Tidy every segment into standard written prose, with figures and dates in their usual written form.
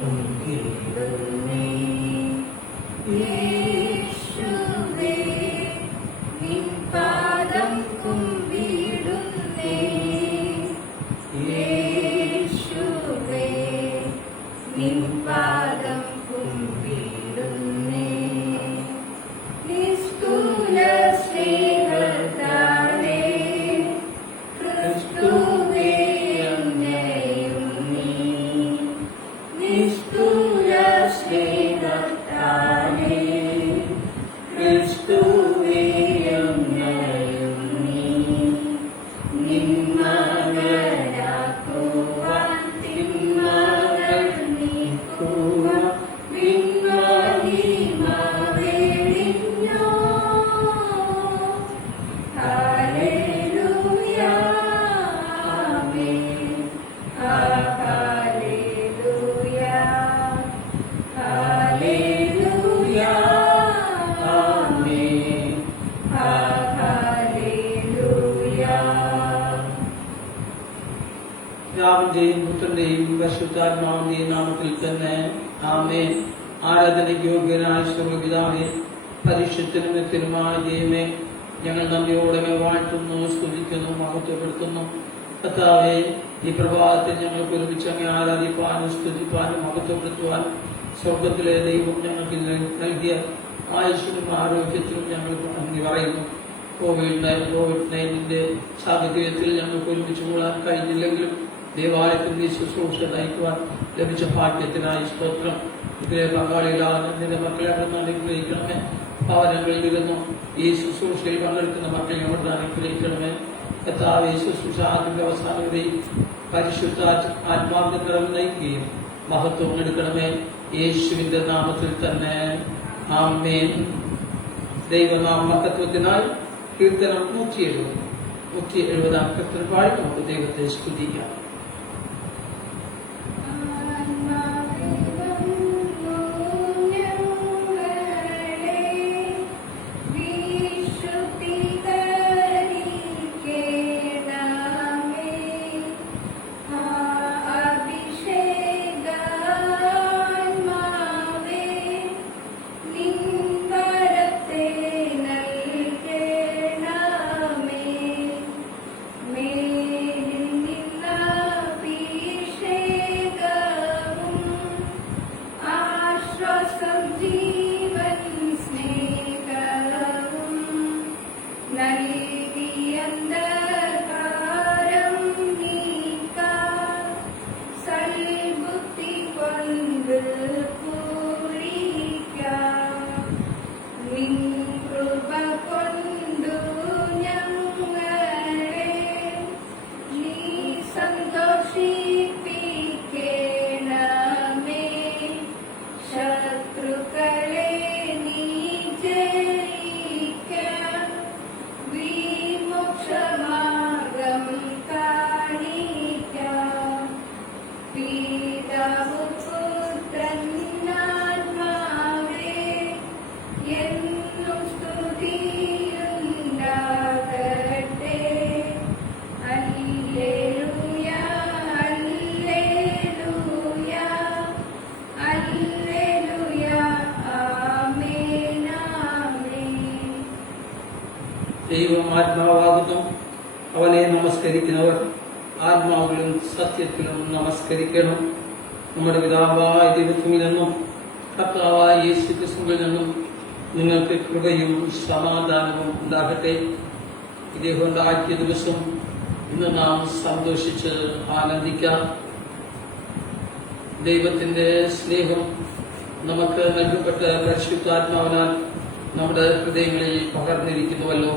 കുമ്പിടുന്നേ. യേശുവേ നിൻ പാദം കുമ്പിടുന്നേ. യേശുവേ നിൻ പാദം കുമ്പിടുന്നേ. നിസ്തുല സ്നേഹത്താലേ ക്രിസ്തുവേ എന്നെയും നീ. നിസ്തുല സ്നേഹത്താലേ ക്രിസ്തുവേ എന്നെയും നീ. നിന്മകനാക്കുവാൻ തിന്മകൾ നീക്കുവാൻ വിൺമഹിമ വെടിഞ്ഞോ. ഹല്ലേലൂയ ആമേൻ. ഹല്ലേലൂയ ഹല്ലേലൂയ ആമേൻ. ഹല്ലേലൂയ. പിതാവിന്റെയും പുത്രന്റെയും പരിശുദ്ധാത്മാവിന്റെയും നാമത്തിൽ തന്നെ ആമേൻ. ആരാധനയ്ക്ക് യോഗ്യനായ സ്വർഗ്ഗപിതാവേ, പരിശുദ്ധനും നിത്യനുമായ ദൈവമേ, ഞങ്ങൾ നന്ദിയോടെ വാഴ്ത്തുന്നു, സ്തുതിക്കുന്നു, മഹത്വപ്പെടുത്തുന്നു. കർത്താവേ, ഈ പ്രഭാതത്തിൽ ഞങ്ങൾക്ക് ഒരുമിച്ച് അങ്ങ് ആരാധിപ്പാനും സ്തുതിപ്പാനും മഹത്വപ്പെടുത്തുവാൻ സ്വർഗത്തിലെ ദൈവം ഞങ്ങൾക്ക് നൽകിയ ആയുസ്സിനും ആരോഗ്യത്തിനും ഞങ്ങൾ നന്ദി പറയുന്നു. കോവിഡ്-19 സാഹചര്യത്തിൽ ഞങ്ങൾക്ക് ഒരുമിച്ച് കൂടാൻ കഴിഞ്ഞില്ലെങ്കിലും ദേവാലയത്തിന്റെ ശുശ്രൂഷ നയിക്കുവാൻ ലഭിച്ച ഭാഗ്യത്തിനായി സ്തോത്രം. ഇതിലെ പങ്കാളികളാണ് നിന്റെ മക്കളെ അനുഗ്രഹിക്കണമേ. ഭവനങ്ങളിൽ ഇരുന്നു ഈ ശുശ്രൂഷയിൽ പങ്കെടുക്കുന്ന മക്കളെ അവിടുന്ന് അനുഗ്രഹിക്കണമേ. കർത്താവേ, ശുശ്രൂഷ ആദ്യ അവസാനം വരെ പരിശുദ്ധ ആത്മാവിന്റെ നിറവ് നയിക്കുകയും മഹത്വം എടുക്കണമേ. യേശുവിന്റെ നാമത്തിൽ തന്നെ ആമേൻ. ദൈവനാമ മഹത്വത്തിനായി കീർത്തനം 170 കീർത്തനം പാടി നമുക്ക് ദൈവത്തെ സ്തുതിക്കാം. ദൈവം ആത്മാവാകുന്നു. അവനെ നമസ്കരിക്കുന്നവർ ആത്മാവിലും സത്യത്തിലും നമസ്കരിക്കണം. നമ്മുടെ പിതാവായ ദൈവത്തിൽ നിന്നും കർത്താവായ യേശു ക്രിസ്തുവിൽ നിന്നും നിങ്ങൾക്ക് കൃപയും സമാധാനവും ഉണ്ടാകട്ടെ. ഇദ്ദേഹം ഉണ്ടാക്കിയ ദിവസം ഇന്ന് നാം സന്തോഷിച്ച് ആനന്ദിക്കാം. ദൈവത്തിന്റെ സ്നേഹം നമുക്ക് നൽകപ്പെട്ട പരിശുദ്ധാത്മാവിനാൽ നമ്മുടെ ഹൃദയങ്ങളിൽ പകർന്നിരിക്കുന്നുവല്ലോ.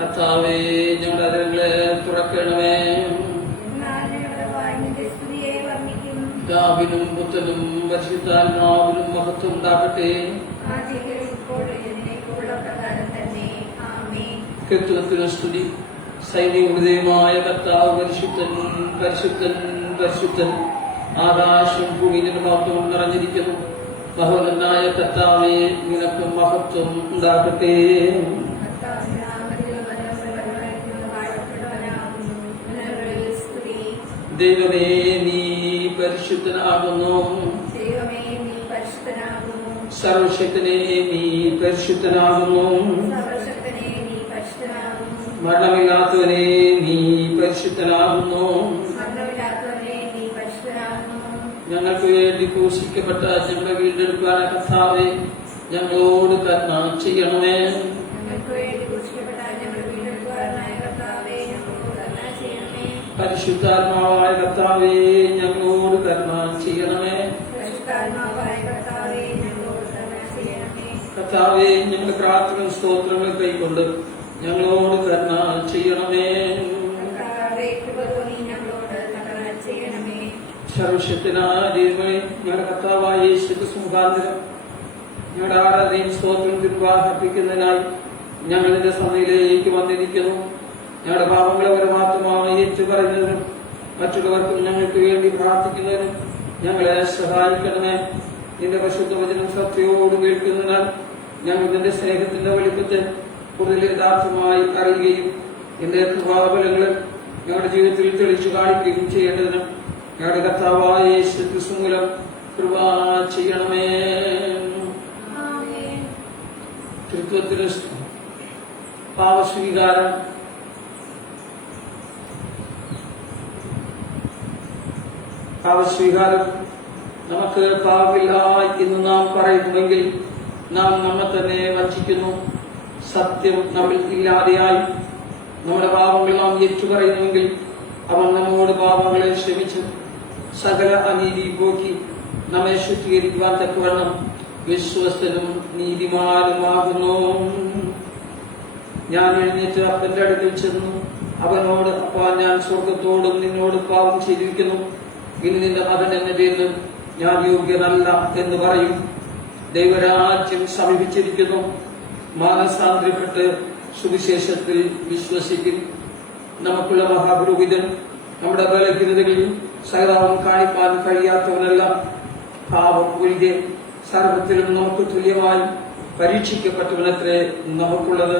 കർത്താവേ, ഞങ്ങളുടെ അതിരങ്ങളെ തുറക്കണമേ. പിതാവിനും പുത്രനും പരിശുദ്ധാത്മാവിനും മഹത്വം ഉണ്ടാകട്ടെ. കീർത്തനത്തിനും സ്തുതി. സൈനിക ഹൃദയമായ കർത്താവ് പരിശുദ്ധൻ പരിശുദ്ധൻ പരിശുദ്ധൻ. ആകാശം ഭൂമിയിലും മഹത്വം നിറഞ്ഞിരിക്കുന്നു. മഹോന്നതനായ കർത്താവേ, നിനക്ക് മഹത്വം ഉണ്ടാകട്ടെ. ദൈവമേ, നീ പരിശുദ്ധൻ പരിശുദ്ധനാകുന്നു. ദൈവമേ നീ പരിശുദ്ധനാകുന്നു. സർവശക്തനെ നീ പരിശുദ്ധനാകുന്നു. സർവശക്തനെ നീ പരിശുദ്ധനാകുന്നു. മരണമില്ലാത്തവനെ നീ പരിശുദ്ധനാകുന്നു. മരണമില്ലാത്തവനെ നീ പരിശുദ്ധനാകുന്നു. ഞങ്ങൾക്ക് വേണ്ടി ക്രൂശിക്കപ്പെട്ട ഞങ്ങളുടെ വീണ്ടെടുപ്പാന കർത്താവേ, ഞങ്ങളോട് കരുണ ചെയ്യണമേ. ഞങ്ങൾക്ക് വേണ്ടി ക്രൂശിക്കപ്പെട്ട ഞങ്ങളുടെ വീണ്ടെടുപ്പുകാരനായ കർത്താവേ, ഞങ്ങളോട് കരുണ ചെയ്യണമേ. പരിശുദ്ധാത്മാവായ കർത്താവേ, ഞങ്ങളോട് കരുണ ചെയ്യണമേ. പരിശുദ്ധാത്മാവായ കർത്താവേ, ഞങ്ങളോട് കരുണ ചെയ്യണമേ. കർത്താവേ, ഞങ്ങളുടെ പ്രാർത്ഥന സ്തോത്രങ്ങൾ കൈക്കൊണ്ട് ഞങ്ങളോട് കരുണ ചെയ്യണമേ. കർത്താവേ, കൃപ തോന്നി ഞങ്ങളോട് കരുണ ചെയ്യണമേ. സർവശക്തനായ ദൈവമേ, ഞങ്ങളുടെ കർത്താവായ യേശുക്രിസ്തു മുഖാന്തരം ഞങ്ങളുടെ ആരാധനയും സ്തോത്രവും തിരുവാർപ്പിക്കുന്നതിനായി ഞങ്ങൾ നിന്റെ സഭയിലേക്ക് വന്നിരിക്കുന്നു. ഞങ്ങളുടെ പാപങ്ങളെ പരമാർത്ഥമായി ഏറ്റുപറയുന്നതിനും മറ്റുള്ളവർക്കും ഞങ്ങൾക്ക് വേണ്ടി പ്രാർത്ഥിക്കുന്നതിനും ഞങ്ങളെ സഹായിക്കണമേ. നിന്റെ പരിശുദ്ധ വചനം സത്യയോട് കേൾക്കുന്നതിനാൽ ഞങ്ങൾ നിന്റെ സ്നേഹത്തിന്റെ വെളിപ്പത്തെ കൂടുതൽ യഥാർത്ഥമായി അറിയുകയും നിന്റെ കൃപാബലങ്ങൾ ഞങ്ങളുടെ ജീവിതത്തിൽ തെളിച്ചു കാണിക്കുകയും ചെയ്യേണ്ടതിനും ഞങ്ങളുടെ കർത്താവായ യേശുക്രിസ്തു മൂലം കൃപ ചെയ്യണമേ. ആമേൻ. തൃത്വത്തിന് പാപസ്വീകാരം. പാപസ്വീകാരം. നമുക്ക് പാപമില്ല എന്ന് നാം പറയുന്നുവെങ്കിൽ നാം നമ്മെ തന്നെ വഞ്ചിക്കുന്നു. സത്യം നമ്മിൽ ഇല്ലാതെയായി നമ്മുടെ പാപങ്ങൾ നാം ഏറ്റുപറയുന്നുവെങ്കിൽ അവൻ നമ്മോട് പാപങ്ങളെ ക്ഷമിച്ച് സകല അനീതി പോക്കി നമ്മെ ശുദ്ധീകരിക്കുവാൻ തക്കവണ്ണം വിശ്വസ്തനും നീതിമാനുമാകുന്നു. ഞാൻ എഴുന്നേറ്റ് അപ്പന്റെ അടുക്കൽ ചെന്നു അവനോട്, അപ്പാ, ഞാൻ സ്വർഗത്തോടും നിന്നോട് പാപം ചെയ്തിരിക്കുന്നു. ഇനി നിന്റെ മകൻ എന്ന പേരിൽ ഞാൻ യോഗ്യനല്ല എന്ന് പറയും. ദൈവരാജ്യം സമീപിച്ചിരിക്കുന്നു. മാനസാന്തരപ്പെട്ട് സുവിശേഷത്തിൽ വിശ്വസിക്കും. നമുക്കുള്ള മഹാപുരോഹിതൻ നമ്മുടെ ബലഹീനതകളിൽ സഹതാപം കാണിക്കാൻ കഴിയാത്തവനല്ല. പാപം ഒഴികെ സർവത്തിലും നമുക്ക് തുല്യമായി പരീക്ഷിക്കപ്പെട്ടവനത്രേ നമുക്കുള്ളത്.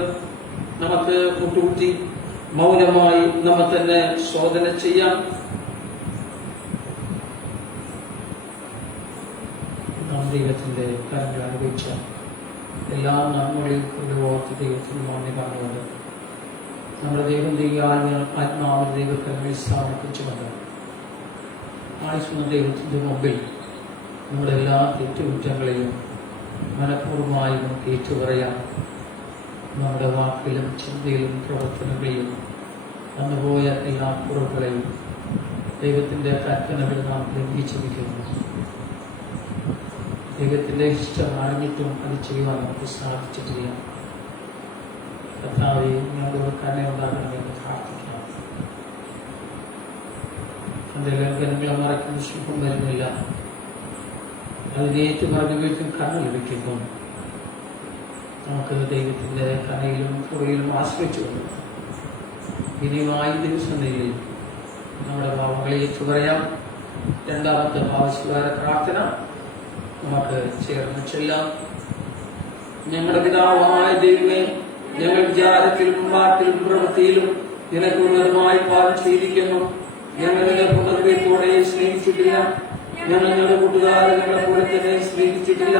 നമുക്ക് മുട്ടുകുത്തി മൗനമായി നമ്മെ തന്നെ ശോധന ചെയ്യാം. നാം ദൈവത്തിന്റെ കരങ്ങൾ അനുഭവിച്ച എല്ലാ നന്മകളിൽ ഓർത്ത് ദൈവത്തിന് നന്ദി പറഞ്ഞുകൊണ്ട് നമ്മുടെ ദൈവം ആത്മാവിന്റെ ദൈവക്കരങ്ങളിൽ സമർപ്പിച്ചുകൊണ്ട് ആയുഷ്മ ദൈവത്തിന്റെ മുമ്പിൽ നമ്മുടെ എല്ലാ തെറ്റുകുറ്റങ്ങളെയും മനഃപൂർവ്വമായി നമുക്ക് ഏറ്റുപറയാം. നമ്മുടെ വാക്കിലും ചിന്തയിലും പ്രവർത്തനങ്ങളിലും വന്നുപോയ എല്ലാ കുറവുകളെയും ദൈവത്തിന്റെ കൽപ്പനകൾ നാം ലംഘിച്ചിരിക്കുന്നു. ദൈവത്തിന്റെ ഇഷ്ടം അറിഞ്ഞിട്ടും അത് ചെയ്യുവാൻ നമുക്ക് സാധിച്ചിട്ടില്ല. കർത്താവേ, ഞങ്ങളോട് കരുണയുണ്ടാകണമെന്ന് പ്രാർത്ഥിക്കാം. എന്റെ ലംഘനങ്ങളെ മറയ്ക്കുന്ന സുഖം വരുന്നില്ല. അതിനേറ്റ് പറഞ്ഞു വീട്ടിൽ കണ്ണു ലഭിക്കുന്നു. നമുക്ക് ദൈവത്തിന്റെ കനയിലും കുറയിലും ആശ്രയിച്ചുകൊണ്ട് ഇനിയുമായി ദിവസങ്ങളിൽ നമ്മുടെ പാവങ്ങളെ ഏറ്റുപറയാം. രണ്ടാമത്തെ പാവസ്കാര പ്രാർത്ഥന നമുക്ക് ചേർന്ന് ചെല്ലാം. ഞങ്ങളുടെ പിതാവായ ദൈവമേ, ഞങ്ങൾ വിചാരത്തിലും വാക്കിലും പ്രവൃത്തിയിലും നിനക്ക് ഉന്നതമായി പാപം ചെയ്തിരിക്കുന്നു. ഞങ്ങൾ നിന്നെ പുനർവ്യത്തോടെ സ്നേഹിച്ചിട്ടില്ല. ഞങ്ങൾ ഞങ്ങളുടെ കൂട്ടുകാരെ ഞങ്ങളെ പോലെ തന്നെ സ്നേഹിച്ചിട്ടില്ല.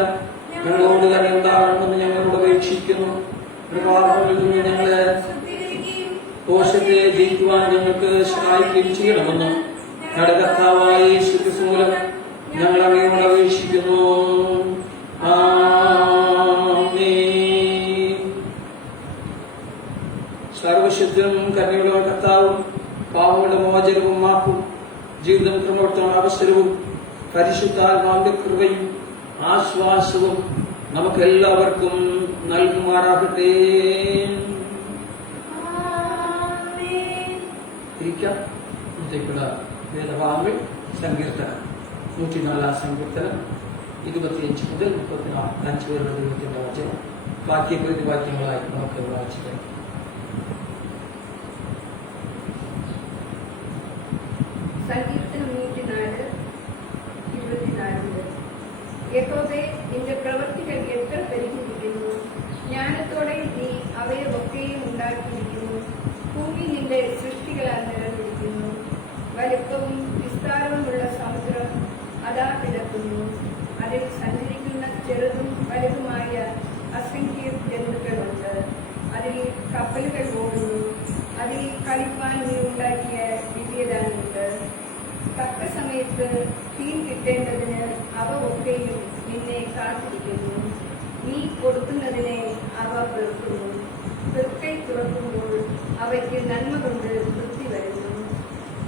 ഞങ്ങളോട് തന്നെ ഉണ്ടാകണമെന്ന് ഞങ്ങളോട് അപേക്ഷിക്കുന്നു. പാപങ്ങളിൽ നിന്ന് ഞങ്ങളെ ദോഷത്തെ ജയിക്കുവാൻ ഞങ്ങൾക്ക് സഹായിക്കുകയും ചെയ്യണമെന്ന് ഞങ്ങളുടെ കർത്താവായ യേശുക്രിസ്തു മൂലം ഞങ്ങൾ അങ്ങയോട് അപേക്ഷിക്കുന്നു. സർവശുദ്ധനും കരുണയുള്ള കർത്താവും പാവങ്ങളുടെ മോചനവും മാപ്പും ജീവിതം ക്രമവർത്തന അവസരവും പരിശുദ്ധാത്മാവിന്റെ കൃപയും ആശ്വാസവും നമുക്ക് എല്ലാവർക്കും നൽകുമാറാകട്ടെ. ഇരിക്കാം. ഇന്നത്തേക്കുള്ള വേദഭാഗങ്ങൾ സങ്കീർത്തനം 104 സങ്കീർത്തനം 25 മുതൽ 35 വരെയുള്ള ദൈവത്തിന്റെ വചനം ബാക്കി പ്രതിവാക്യങ്ങളായി നമുക്ക് വായിച്ചിട്ടുണ്ട്. സങ്കീർത്തനം 104, 24 മുതൽ. യഹോവേ, നിന്റെ പ്രവൃത്തികൾ എത്ര പെരുകിയിരിക്കുന്നു! ജ്ഞാനത്തോടെ നീ അവയെ ഒക്കെയും ഉണ്ടാക്കിയിരിക്കുന്നു. ഭൂമി നിന്റെ സൃഷ്ടികളാൽ നിറഞ്ഞിരിക്കുന്നു. വലുപ്പവും വിസ്താരവുമുള്ള സമുദ്രം നടത്തുന്നു. അതിൽ സഞ്ചരിക്കുന്ന ചെറുതും വലുതുമായ അസംഖ്യം ജന്തുക്കളുണ്ട്. അതിൽ കപ്പലുകൾ ഓടുന്നു. അതിൽ കളിപ്പാൻ നീ ഉണ്ടാക്കിയ ദിവ്യദാനമുണ്ട്. തക്ക സമയത്ത് തീ കിട്ടേണ്ടതിന് അവ ഒക്കെയും നിന്നെ കാത്തിരിക്കുന്നു. നീ കൊടുക്കുന്നതിനെ അവ പെറുക്കുന്നു. പെറുക്കൈ തുറക്കുമ്പോൾ അവയ്ക്ക് നന്മ കൊണ്ട് തൃപ്തി വരുന്നു.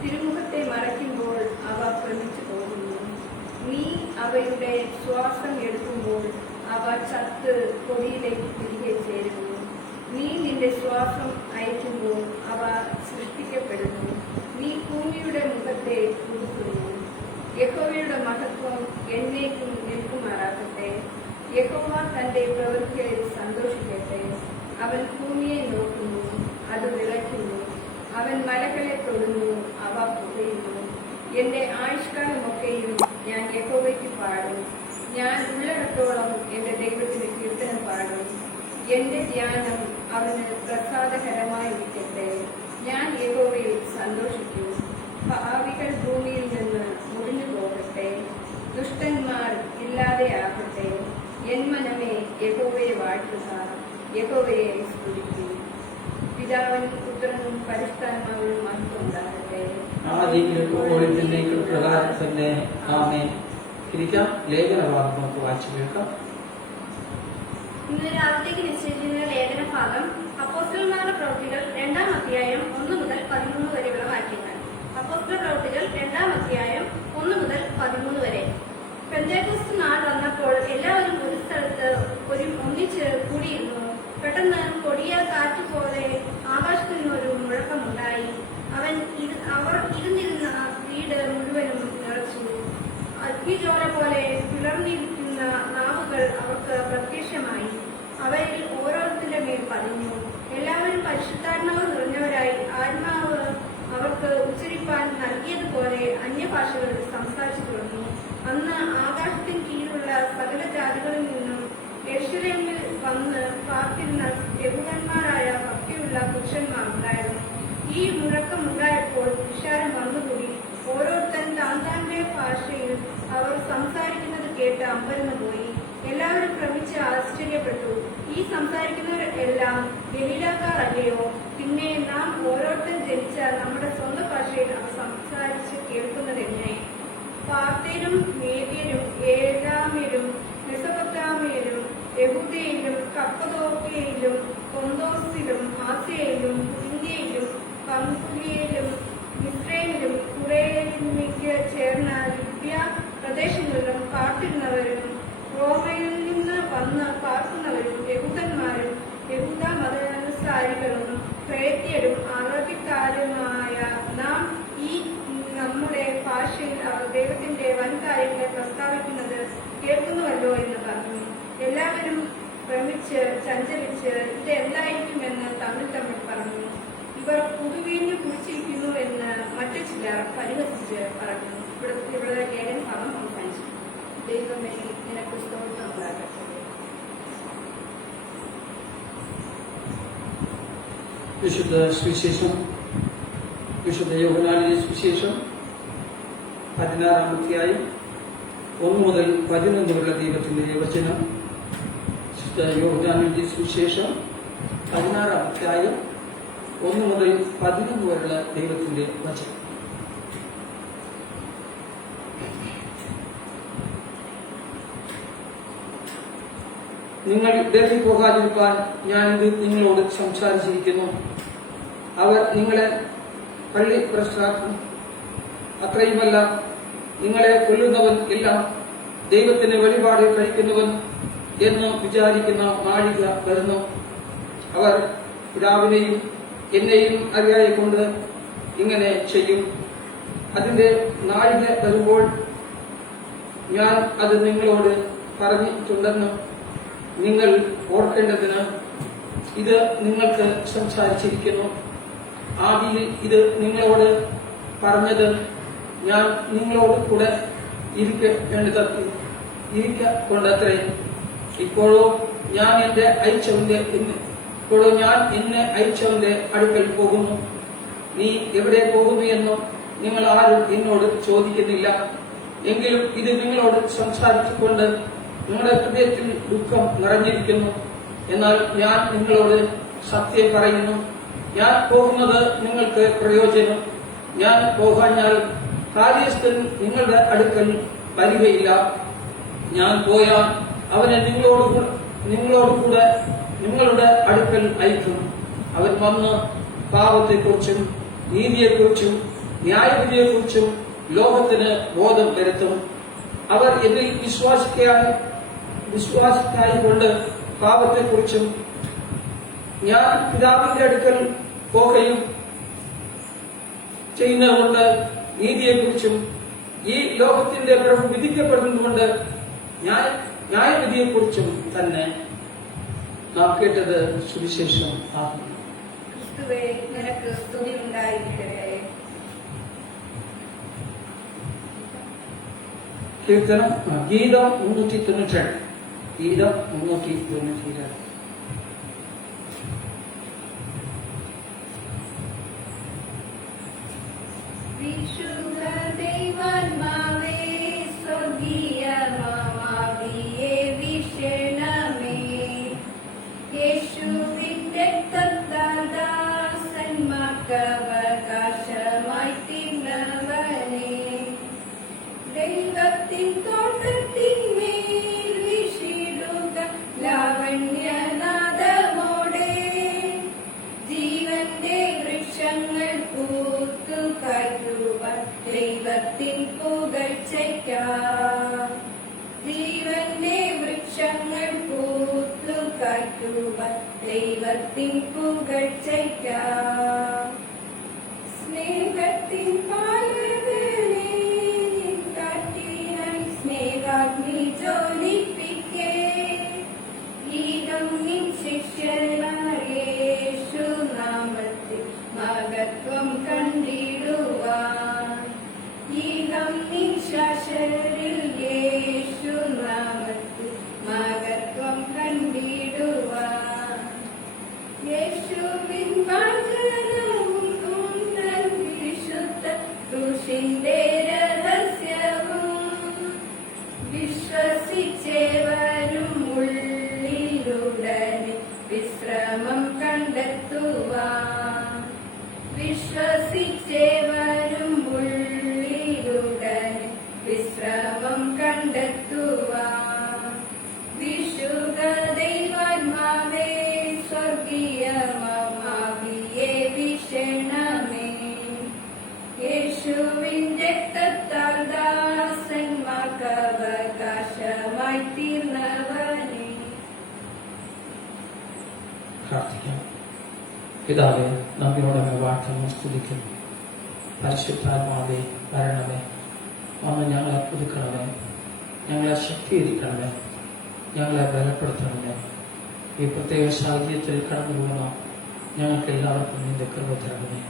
തിരുമുഖത്തെ മറയ്ക്കുമ്പോൾ അവ ഭ്രമിച്ചു പോകുന്നു. നീ അവയുടെ ശ്വാസം എടുക്കുമ്പോൾ അവ ചത്ത് പൊടിയിലേക്ക് തിരികെ ചേരുന്നു. നീ നിന്റെ ശ്വാസം അയക്കുമ്പോൾ അവ സൃഷ്ടിക്കപ്പെടുന്നു. നീ ഭൂമിയുടെ മുഖത്തെ പുതുക്കുന്നു. യഹോവയുടെ മഹത്വം എന്നേക്കും നിൽക്കുമാറാകട്ടെ. യഹോവ തന്റെ പ്രവൃത്തികളിൽ സന്തോഷിക്കട്ടെ. അവൻ ഭൂമിയെ നോക്കുന്നു, അത് വിളയ്ക്കുന്നു. അവൻ മലകളെ തൊടുന്നു, അവ പുകയുന്നു. എന്റെ ആയുഷ്കാലമൊക്കെയും ഞാൻ യഹോവയ്ക്ക് പാടും. ഞാൻ ഉള്ളിടത്തോളം എന്റെ ദൈവത്തിന് കീർത്തനം പാടും. എന്റെ ധ്യാനം അവന് പ്രസാദകരമായിരിക്കട്ടെ. ഞാൻ യഹോവയിൽ സന്തോഷിക്കും. പാപികൾ ഭൂമിയിൽ നിന്ന് മുടിഞ്ഞു പോകട്ടെ. ദുഷ്ടന്മാർ ഇല്ലാതെയാകട്ടെ. എൻ മനമേ യഹോവയെ വാഴ്ത്തുക, യഹോവയെ സ്തുതിക്കും. പിതാവിനും പുത്രനും പരിശുദ്ധാത്മാവിനും മഹത്വം ഉണ്ടാകട്ടെ. പ്രകാരം തന്നെ ആമേൻ. ഇരിക്കാം. ലേഖനഭാഗം നമുക്ക് വായിച്ചു കേൾക്കാം. ഇന്ന് രാവിലേക്ക് നിശ്ചയിച്ചിരുന്ന ലേഖന ഭാഗം അപ്പോസ്തലന്മാരുടെ പ്രവൃത്തികൾ 2-ാം അധ്യായം 1 മുതൽ 13 വരെയുള്ള വാക്യങ്ങൾ. അപ്പോസ്തല പ്രവൃത്തികൾ 2-ാം അധ്യായം 1 മുതൽ 13 വരെ. പെന്തേക്കോസ്ത് നാൾ വന്നപ്പോൾ എല്ലാവരും ഒരു സ്ഥലത്ത് ഒന്നിച്ച് കൂടിയിരുന്നു. പെട്ടെന്ന് കൊടിയ കാറ്റ് പോലെ ആകാശത്തിൽ നിന്നൊരു മുഴക്കമുണ്ടായി. അവർ ഇരുന്നിരുന്ന വീട് മുഴുവനും നിറച്ചു. അഗ്നിജ്വാല പോലെ പിളർന്നിരിക്കുന്ന നാവുകൾ അവർക്ക് പ്രത്യക്ഷമായി. അവയിൽ ഓരോരുത്തരുടെ മേൽ പതിഞ്ഞു. എല്ലാവരും പരിശുദ്ധാത്മാവ് നിറഞ്ഞവരായി ആത്മാവ് അവർക്ക് ഉച്ചരിപ്പാൻ നൽകിയതുപോലെ അന്യഭാഷകൾ സംസാരിച്ചു തുടങ്ങി. അന്ന് ആകാശത്തിന് കീഴിലുള്ള സകല ജാതികളിൽ നിന്നും യെരൂശലേമിൽ വന്ന് പാർത്തിരുന്ന യഹൂദന്മാരായ ഭക്തിയുള്ള പുരുഷന്മാർ ഉണ്ടായിരുന്നു. ഈ മുഴക്കമുണ്ടായപ്പോൾ വിശാരം വന്നുകൂടി. ഓരോരുത്തൻ താന്താന്റെ ഭാഷയിൽ അവർ സംസാരിക്കുന്നത് കേട്ട് അമ്പരന്ന് പോയി. എല്ലാവരും ഭ്രമിച്ച് ആശ്ചര്യപ്പെട്ടു. ഈ സംസാരിക്കുന്നവർ എല്ലാം ഗലീലക്കാർ അല്ലയോ? പിന്നെ നാം ഓരോരുത്തരും ജനിച്ച നമ്മുടെ സ്വന്തം ഭാഷയിൽ അവർ സംസാരിച്ച് കേൾക്കുന്നത് എങ്ങനെ? പാർത്യരും മേദ്യരും ഏലാമ്യരും മെസൊപ്പൊത്താമ്യരും യഹൂദയിലും കപ്പദോക്യയിലും പൊന്തോസിലും ആസ്യയിലും ഇന്ത്യയിലും പംഫുലിയയിലും മിസ്രൈമിലും കുറേനിക്ക് ചേർന്ന ലിബ്യ പ്രദേശങ്ങളിലും പാർത്തിരുന്നവരും റോമയിൽ നിന്ന് വന്ന് പാർക്കുന്നവരും യഹൂദന്മാരും യഹൂദ മതാനുസാരികളും ക്രേത്യരും അറബിക്കാരുമായ നാം ഈ നമ്മുടെ ഭാഷയിൽ ദൈവത്തിന്റെ വൻകാര്യങ്ങളെ പ്രസ്താവിക്കുന്നത് കേൾക്കുന്നുവല്ലോ എന്ന് പറഞ്ഞു. എല്ലാവരും ഭ്രമിച്ച് ചഞ്ചലിച്ച് ഇത് എന്തായിരിക്കുമെന്ന് തമ്മിൽ പറഞ്ഞു. ഇവർ പുതുവീഞ്ഞു കുടിച്ചിരിക്കുന്നു എന്ന് മറ്റു ചിലർ പരിഹസിച്ച് പറഞ്ഞു. ഇവിടെ ലേഖന ഭാഗം അവസാനിച്ചു. ദൈവമേ നിനക്ക് സ്തോത്രം ഉണ്ടാകട്ടെ. വിശുദ്ധ സുവിശേഷം, വിശുദ്ധ യോഹന്നാന്റെ സുവിശേഷം 16-ാം അധ്യായം 1 മുതൽ 11 വരെയുള്ള ദൈവത്തിന്റെ വചനം. വിശുദ്ധ യോഹന്നാന്റെ സുവിശേഷം 16-ാം അധ്യായം 1 മുതൽ 11 വരെയുള്ള ദൈവത്തിന്റെ വചനം. നിങ്ങൾ ഇടറി പോകാതിരിക്കാൻ ഞാനിത് നിങ്ങളോട് സംസാരിച്ചിരിക്കുന്നു. അവർ നിങ്ങളെ പള്ളി ഭ്രഷ്ടരാക്കും. അത്രയുമല്ല, നിങ്ങളെ കൊല്ലുന്നവൻ എല്ലാം ദൈവത്തിന് വഴിപാട് കഴിക്കുന്നവൻ എന്ന് വിചാരിക്കുന്ന നാഴിക വരുന്നു. അവർ പിതാവിനെയും എന്നെയും അറിയായിക്കൊണ്ട് ഇങ്ങനെ ചെയ്യും. അതിന്റെ നാഴിക വരുമ്പോൾ ഞാൻ അത് നിങ്ങളോട് പറഞ്ഞിട്ടുണ്ടെന്ന് നിങ്ങൾ ഓർക്കേണ്ടതിന് ഇത് നിങ്ങൾക്ക് സംസാരിച്ചിരിക്കുന്നു. ആദിയിൽ ഇത് നിങ്ങളോട് പറഞ്ഞത് ഞാൻ നിങ്ങളോട് കൂടെ ഇരിക്കൊണ്ടത്രേ. ഇപ്പോഴോ ഞാൻ എന്നെ അയച്ചവന്റെ അടുക്കൽ പോകുന്നു. നീ എവിടെ പോകുന്നു എന്നും നിങ്ങൾ ആരും എന്നോട് ചോദിക്കുന്നില്ല. എങ്കിലും ഇത് നിങ്ങളോട് സംസാരിച്ചുകൊണ്ട് നിങ്ങളുടെ ഹൃദയത്തിൽ ദുഃഖം നിറഞ്ഞിരിക്കുന്നു. എന്നാൽ ഞാൻ നിങ്ങളോട് സത്യം പറയുന്നു, ഞാൻ പോകുന്നത് നിങ്ങൾക്ക് പ്രയോജനം. ഞാൻ പോകാഞ്ഞാൽ കാര്യസ്ഥൻ നിങ്ങളുടെ അടുക്കൽ വരികയില്ല. ഞാൻ പോയാൽ അവനെ നിങ്ങളോടുകൂടെ നിങ്ങളുടെ അടുക്കൽ അയക്കും. അവൻ വന്ന് പാപത്തെക്കുറിച്ചും നീതിയെക്കുറിച്ചും ന്യായവിധിയെക്കുറിച്ചും ലോകത്തിന് ബോധം വരുത്തും. അവർ എന്നിൽ വിശ്വാസിക്കായിക്കൊണ്ട് പാപത്തെക്കുറിച്ചും ഞാൻ പിതാവിന്റെ അടുക്കൽ പോകുകയും ചെയ്യുന്നതുകൊണ്ട് നീതിയെക്കുറിച്ചും ഈ ലോകത്തിന്റെ പ്രഭു വിധിക്കപ്പെടുന്നതുകൊണ്ട് ന്യായവിധിയെക്കുറിച്ചും തന്നെ നാം കേട്ടത് സുവിശേഷം ആകുന്നു. ക്രിസ്തുവേ, നിനക്ക് സ്തുതി ഉണ്ടായിരിക്കട്ടെ. കീർത്തനം ഗീതം 392. ഗീതം 392. വിശുദ്ധ ദൈവാത്മാവേ, സ്വർഗീയ മാമാവിയെ വിഷണമേ. യേശുവിന്റെ ദാസന്മാർക്കവകാശമായി തീർന്നവനേ, ദൈവത്തിൻ തോട്ടത്തിന്മേൽ വീശിടുക ലാവണ്യനാദമോടെ. ജീവന്റെ വൃക്ഷങ്ങൾ പൂത്തു കായ്ക്കുവാൻ ദൈവത്തിൻ പുകഴ്ചയ്ക്കാം. ജീവന്റെ വൃക്ഷങ്ങൾ പൂത്തു കായ്ക്കുവാൻ ദൈവത്തിൻ പുകഴ്ചയ്ക്കാം. സ്നേഹത്തിൻ പാലകനെ കാറ്റിനായി സ്നേഹാഗ്നി ജ്വലിപ്പിക്കേ. ഗീതം നിൻ ശിഷ്യനായ യേശുനാമത്തിൽ മഹത്വം കണ്ടിടുവാൻ. ഗീതം നിൻ ശാശരിൽ യേശുനാമത്തിൽ മഹത്വം കണ്ടിടുവാൻ. യേശുവിൻ വചനവും തൻ വിശുദ്ധ ക്രൂശിന്റെ രഹസ്യവും വിശ്വസിച്ചവരും ഉള്ളിലുടനെ വിശ്രമം കണ്ടെത്തുവാൻ. വിശ്വസിച്ചവരും ഉള്ളിലുടനെ വിശ്രമം കണ്ടെത്തുവാൻ. വിശുദ്ധ ദൈവാത്മാവേ, സ്വർഗീയ മാമാവിയെ വിഷണമേ. യേശുവിൻ രക്തത്താൽ ദാസന്മാർക്ക് അവകാശമായി തീർന്നവനേ. പ്രാർത്ഥിക്കാം. പിതാവേ, നമ്മയോടങ്ങ് വാഴ്ത്തുന്നു, സ്തുതിക്കുന്നു. പരിശുദ്ധാത്മാവേ, വരണമേ. വന്ന് ഞങ്ങളെ പുതുക്കണമേ, ഞങ്ങളെ ശക്തീകരിക്കണമേ, ഞങ്ങളെ ബലപ്പെടുത്തണമേ. ഈ പ്രത്യേക സാഹചര്യത്തിൽ കടന്നുപോകുന്ന ഞങ്ങൾക്ക് എല്ലാവർക്കും നിന്റെ കൃപ തരണമേ.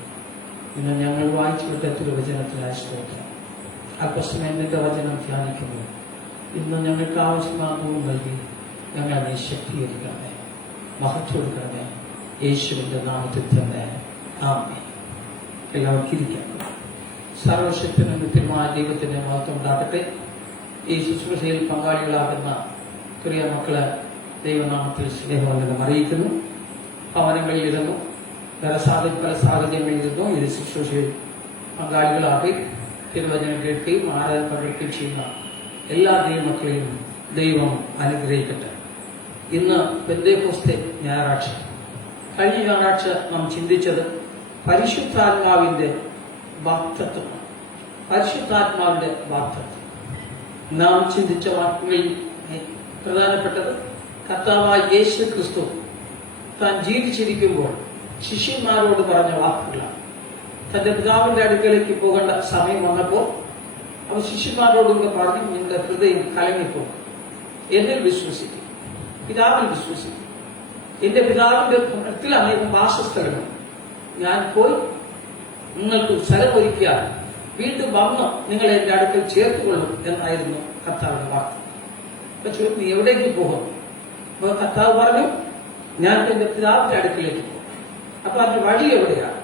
ഇന്ന് ഞങ്ങൾ വായിച്ചുവിട്ട തിരുവചനത്തിനായി സ്തോത്രം. അല്പസമയം നിന്റെ വചനം ധ്യാനിക്കുന്നു. ഇന്ന് ഞങ്ങൾക്ക് ആവശ്യമാകുന്നു നൽകി ഞങ്ങളെ നീ ശക്തീകരിക്കണമേ, മഹത്വം കൊടുക്കണമേ. യേശുവിന്റെ നാമത്തിൽ തന്നെ ആമേൻ. എല്ലാവർക്കും ഇരിക്കാം. സർവശക്തനും നിത്യമായ ദൈവത്തിന്റെ മഹത്വം ഉണ്ടാകട്ടെ. ഈ ശുശ്രൂഷയിൽ പങ്കാളികളാകുന്ന പ്രിയ മക്കളെ ദൈവനാമത്തിൽ സ്നേഹവന്ദനം അറിയിക്കുന്നു. ഭവനങ്ങളിലിരുന്നു, പല സാഹചര്യങ്ങളിലിരുന്നു ഇത് ശുശ്രൂഷയിൽ പങ്കാളികളാക്കി തിരുവചനം കേൾക്കുകയും ആരാധന പങ്കെടുക്കുകയും ചെയ്യുന്ന എല്ലാ ദൈവമക്കളെയും ദൈവം അനുഗ്രഹിക്കട്ടെ. ഇന്ന് പെന്തേക്കോസ്തേ ഞായറാഴ്ച. കഴിഞ്ഞ ഞായറാഴ്ച നാം ചിന്തിച്ചത് പരിശുദ്ധാത്മാവിന്റെ വാഗ്ദത്തമാണ്. പരിശുദ്ധാത്മാവിന്റെ വാഗ്ദത്തം നാം ചിന്തിച്ച വാക്കുകളിൽ പ്രധാനപ്പെട്ടത് കർത്താവായ യേശു ക്രിസ്തു താൻ ജീവിച്ചിരിക്കുമ്പോൾ ശിഷ്യന്മാരോട് പറഞ്ഞ വാക്കുകളാണ്. തന്റെ പിതാവിന്റെ അടുക്കലേക്ക് പോകേണ്ട സമയം വന്നപ്പോൾ അവൻ ശിഷ്യന്മാരോടുകൂടെ പറഞ്ഞു, നിങ്ങളുടെ ഹൃദയം കലങ്ങിപ്പോകും, എന്നിൽ വിശ്വസിക്കും, പിതാവിൽ വിശ്വസിക്കും. എന്റെ പിതാവിന്റെ ഭവനത്തിൽ അനേകം വാസസ്ഥലമുണ്ട്. ഞാൻ പോയി നിങ്ങൾക്ക് സ്ഥലമൊരുക്കിയാൽ വീണ്ടും വന്ന് നിങ്ങളെ എന്റെ അടുക്കൽ ചേർത്തുകൊള്ളും എന്നായിരുന്നു കർത്താവിന്റെ വാക്ക്. അപ്പൊ ചോദിച്ചു, നീ എവിടേക്ക് പോകും? അപ്പൊ കർത്താവ് പറഞ്ഞു, ഞാൻ എന്റെ പിതാവിന്റെ അടുക്കിലേക്ക് പോകും. അപ്പൊ അതിന്റെ വഴി എവിടെയാണ്?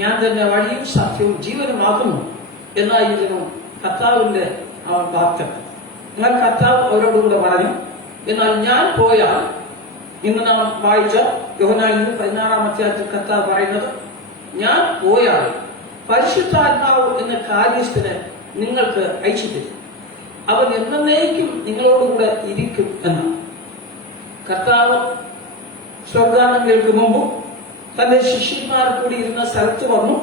ഞാൻ തന്നെ വഴിയും സത്യവും ജീവനുമാകുന്നു എന്നായിരുന്നു കർത്താവിന്റെ വാക്തത്വം. എന്നാൽ കർത്താവ് അവരോടുകൂടെ പറഞ്ഞു, എന്നാൽ ഞാൻ പോയാൽ, ഇന്ന് നാം വായിച്ച യോഹന്നാനിൽ 16-ാം അധ്യായത്തിൽ കർത്താവ് പറയുന്നത്, ഞാൻ പോയാൽ പരിശുദ്ധാത്മാവ് എന്ന കാര്യസ്ഥന് നിങ്ങൾക്ക് അയച്ചു തരും, അവൻ എന്നേക്കും നിങ്ങളോടുകൂടെ ഇരിക്കും എന്നാണ്. കർത്താവ് സ്വർഗാനങ്ങൾക്ക് മുമ്പ് തന്റെ ശിഷ്യന്മാർ കൂടി ഇരുന്ന സ്ഥലത്ത് വന്നു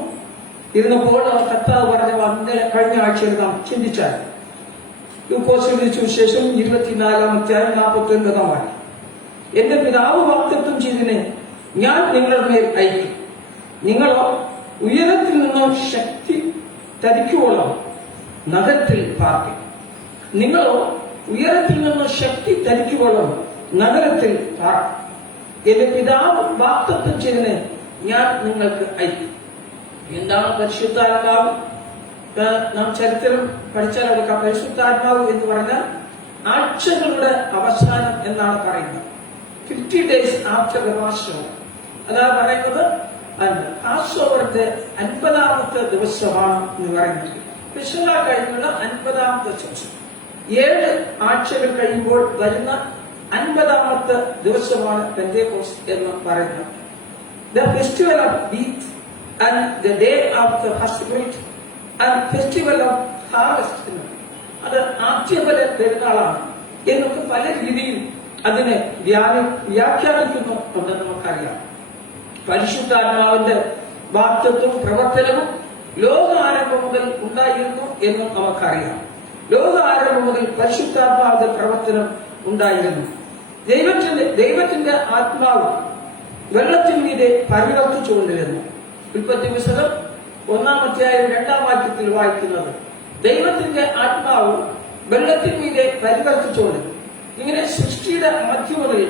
ഇരുന്നപ്പോൾ കർത്താവ് പറഞ്ഞ കഴിഞ്ഞ ആഴ്ചയിൽ നാം ചിന്തിച്ചാൽ ലൂക്കോസിന്റെ സുവിശേഷം 24-ാം അധ്യായം 49-ാം വാക്യം, എന്റെ പിതാവ് വാഗ്ദത്തം ചെയ്തതിനെ ഞാൻ നിങ്ങളുടെ മേൽ അയക്കും, നിങ്ങളോ ഉയരത്തിൽ നിന്നോ ശക്തി ധരിക്കുവോളം നഗരത്തിൽ പാർക്കും. നിങ്ങളോ ഉയരത്തിൽ നിന്നോ ശക്തി ധരിക്കുവോളം നഗരത്തിൽ പാർക്കും. എന്റെ പിതാവ് വാഗ്ദത്തം ചെയ്തതിനെ ഞാൻ നിങ്ങൾക്ക് അയക്കും. എന്താണ് പരിശുദ്ധാത്മാവ്? നാം ചരിത്രം പഠിച്ചാൽ എടുക്കാം. പരിശുദ്ധാത്മാവ് എന്ന് പറഞ്ഞാൽ ആഴ്ചകളുടെ അവസാനം എന്നാണ് പറയുന്നത്. 50 days after the Passover. അതാണ് പറയുന്നത്. പാസ്ഓവറിന്റെ 50-ാമത്തെ ദിവസമാണ് എന്ന് പറയുന്നത്. വിശുദ്ധ കഴിഞ്ഞുള്ള 50-ാമത്തെ ദിവസം. 7 ആഴ്ചകൾ കഴിയുമ്പോൾ വരുന്ന 50-ാമത്തെ ദിവസമാണ് പെന്തേക്കോസ്റ്റ് എന്ന് പറയുന്നത്. The festival of wheat and the day of the first fruit and festival of harvest. അത് ആദ്യഫല പെരുന്നാളാണ് എന്നൊക്കെ പല രീതിയിൽ അതിനെ വ്യാഖ്യാനിക്കുന്നു എന്ന് നമുക്കറിയാം. പരിശുദ്ധാത്മാവിന്റെ വാഗ്ദത്തവും പ്രവർത്തനവും ലോകാരംഭം മുതൽ ഉണ്ടായിരുന്നു എന്നും നമുക്കറിയാം. ലോകാരംഭം മുതൽ പരിശുദ്ധാത്മാവിന്റെ പ്രവർത്തനം ഉണ്ടായിരുന്നു. ദൈവത്തിന്റെ ആത്മാവ് വെള്ളത്തിന് മീതെ പരിവർത്തിച്ചുകൊണ്ടിരുന്നു. ഉൽപ്പത്തി പുസ്തകം 1-ാം അധ്യായം 2-ാം വാക്യത്തിൽ വായിക്കുന്നത്, ദൈവത്തിന്റെ ആത്മാവ് വെള്ളത്തിന് മീതെ പരിവർത്തിച്ചുകൊണ്ടിരുന്നു. ഇങ്ങനെ സൃഷ്ടിയുടെ മധ്യം മുതൽ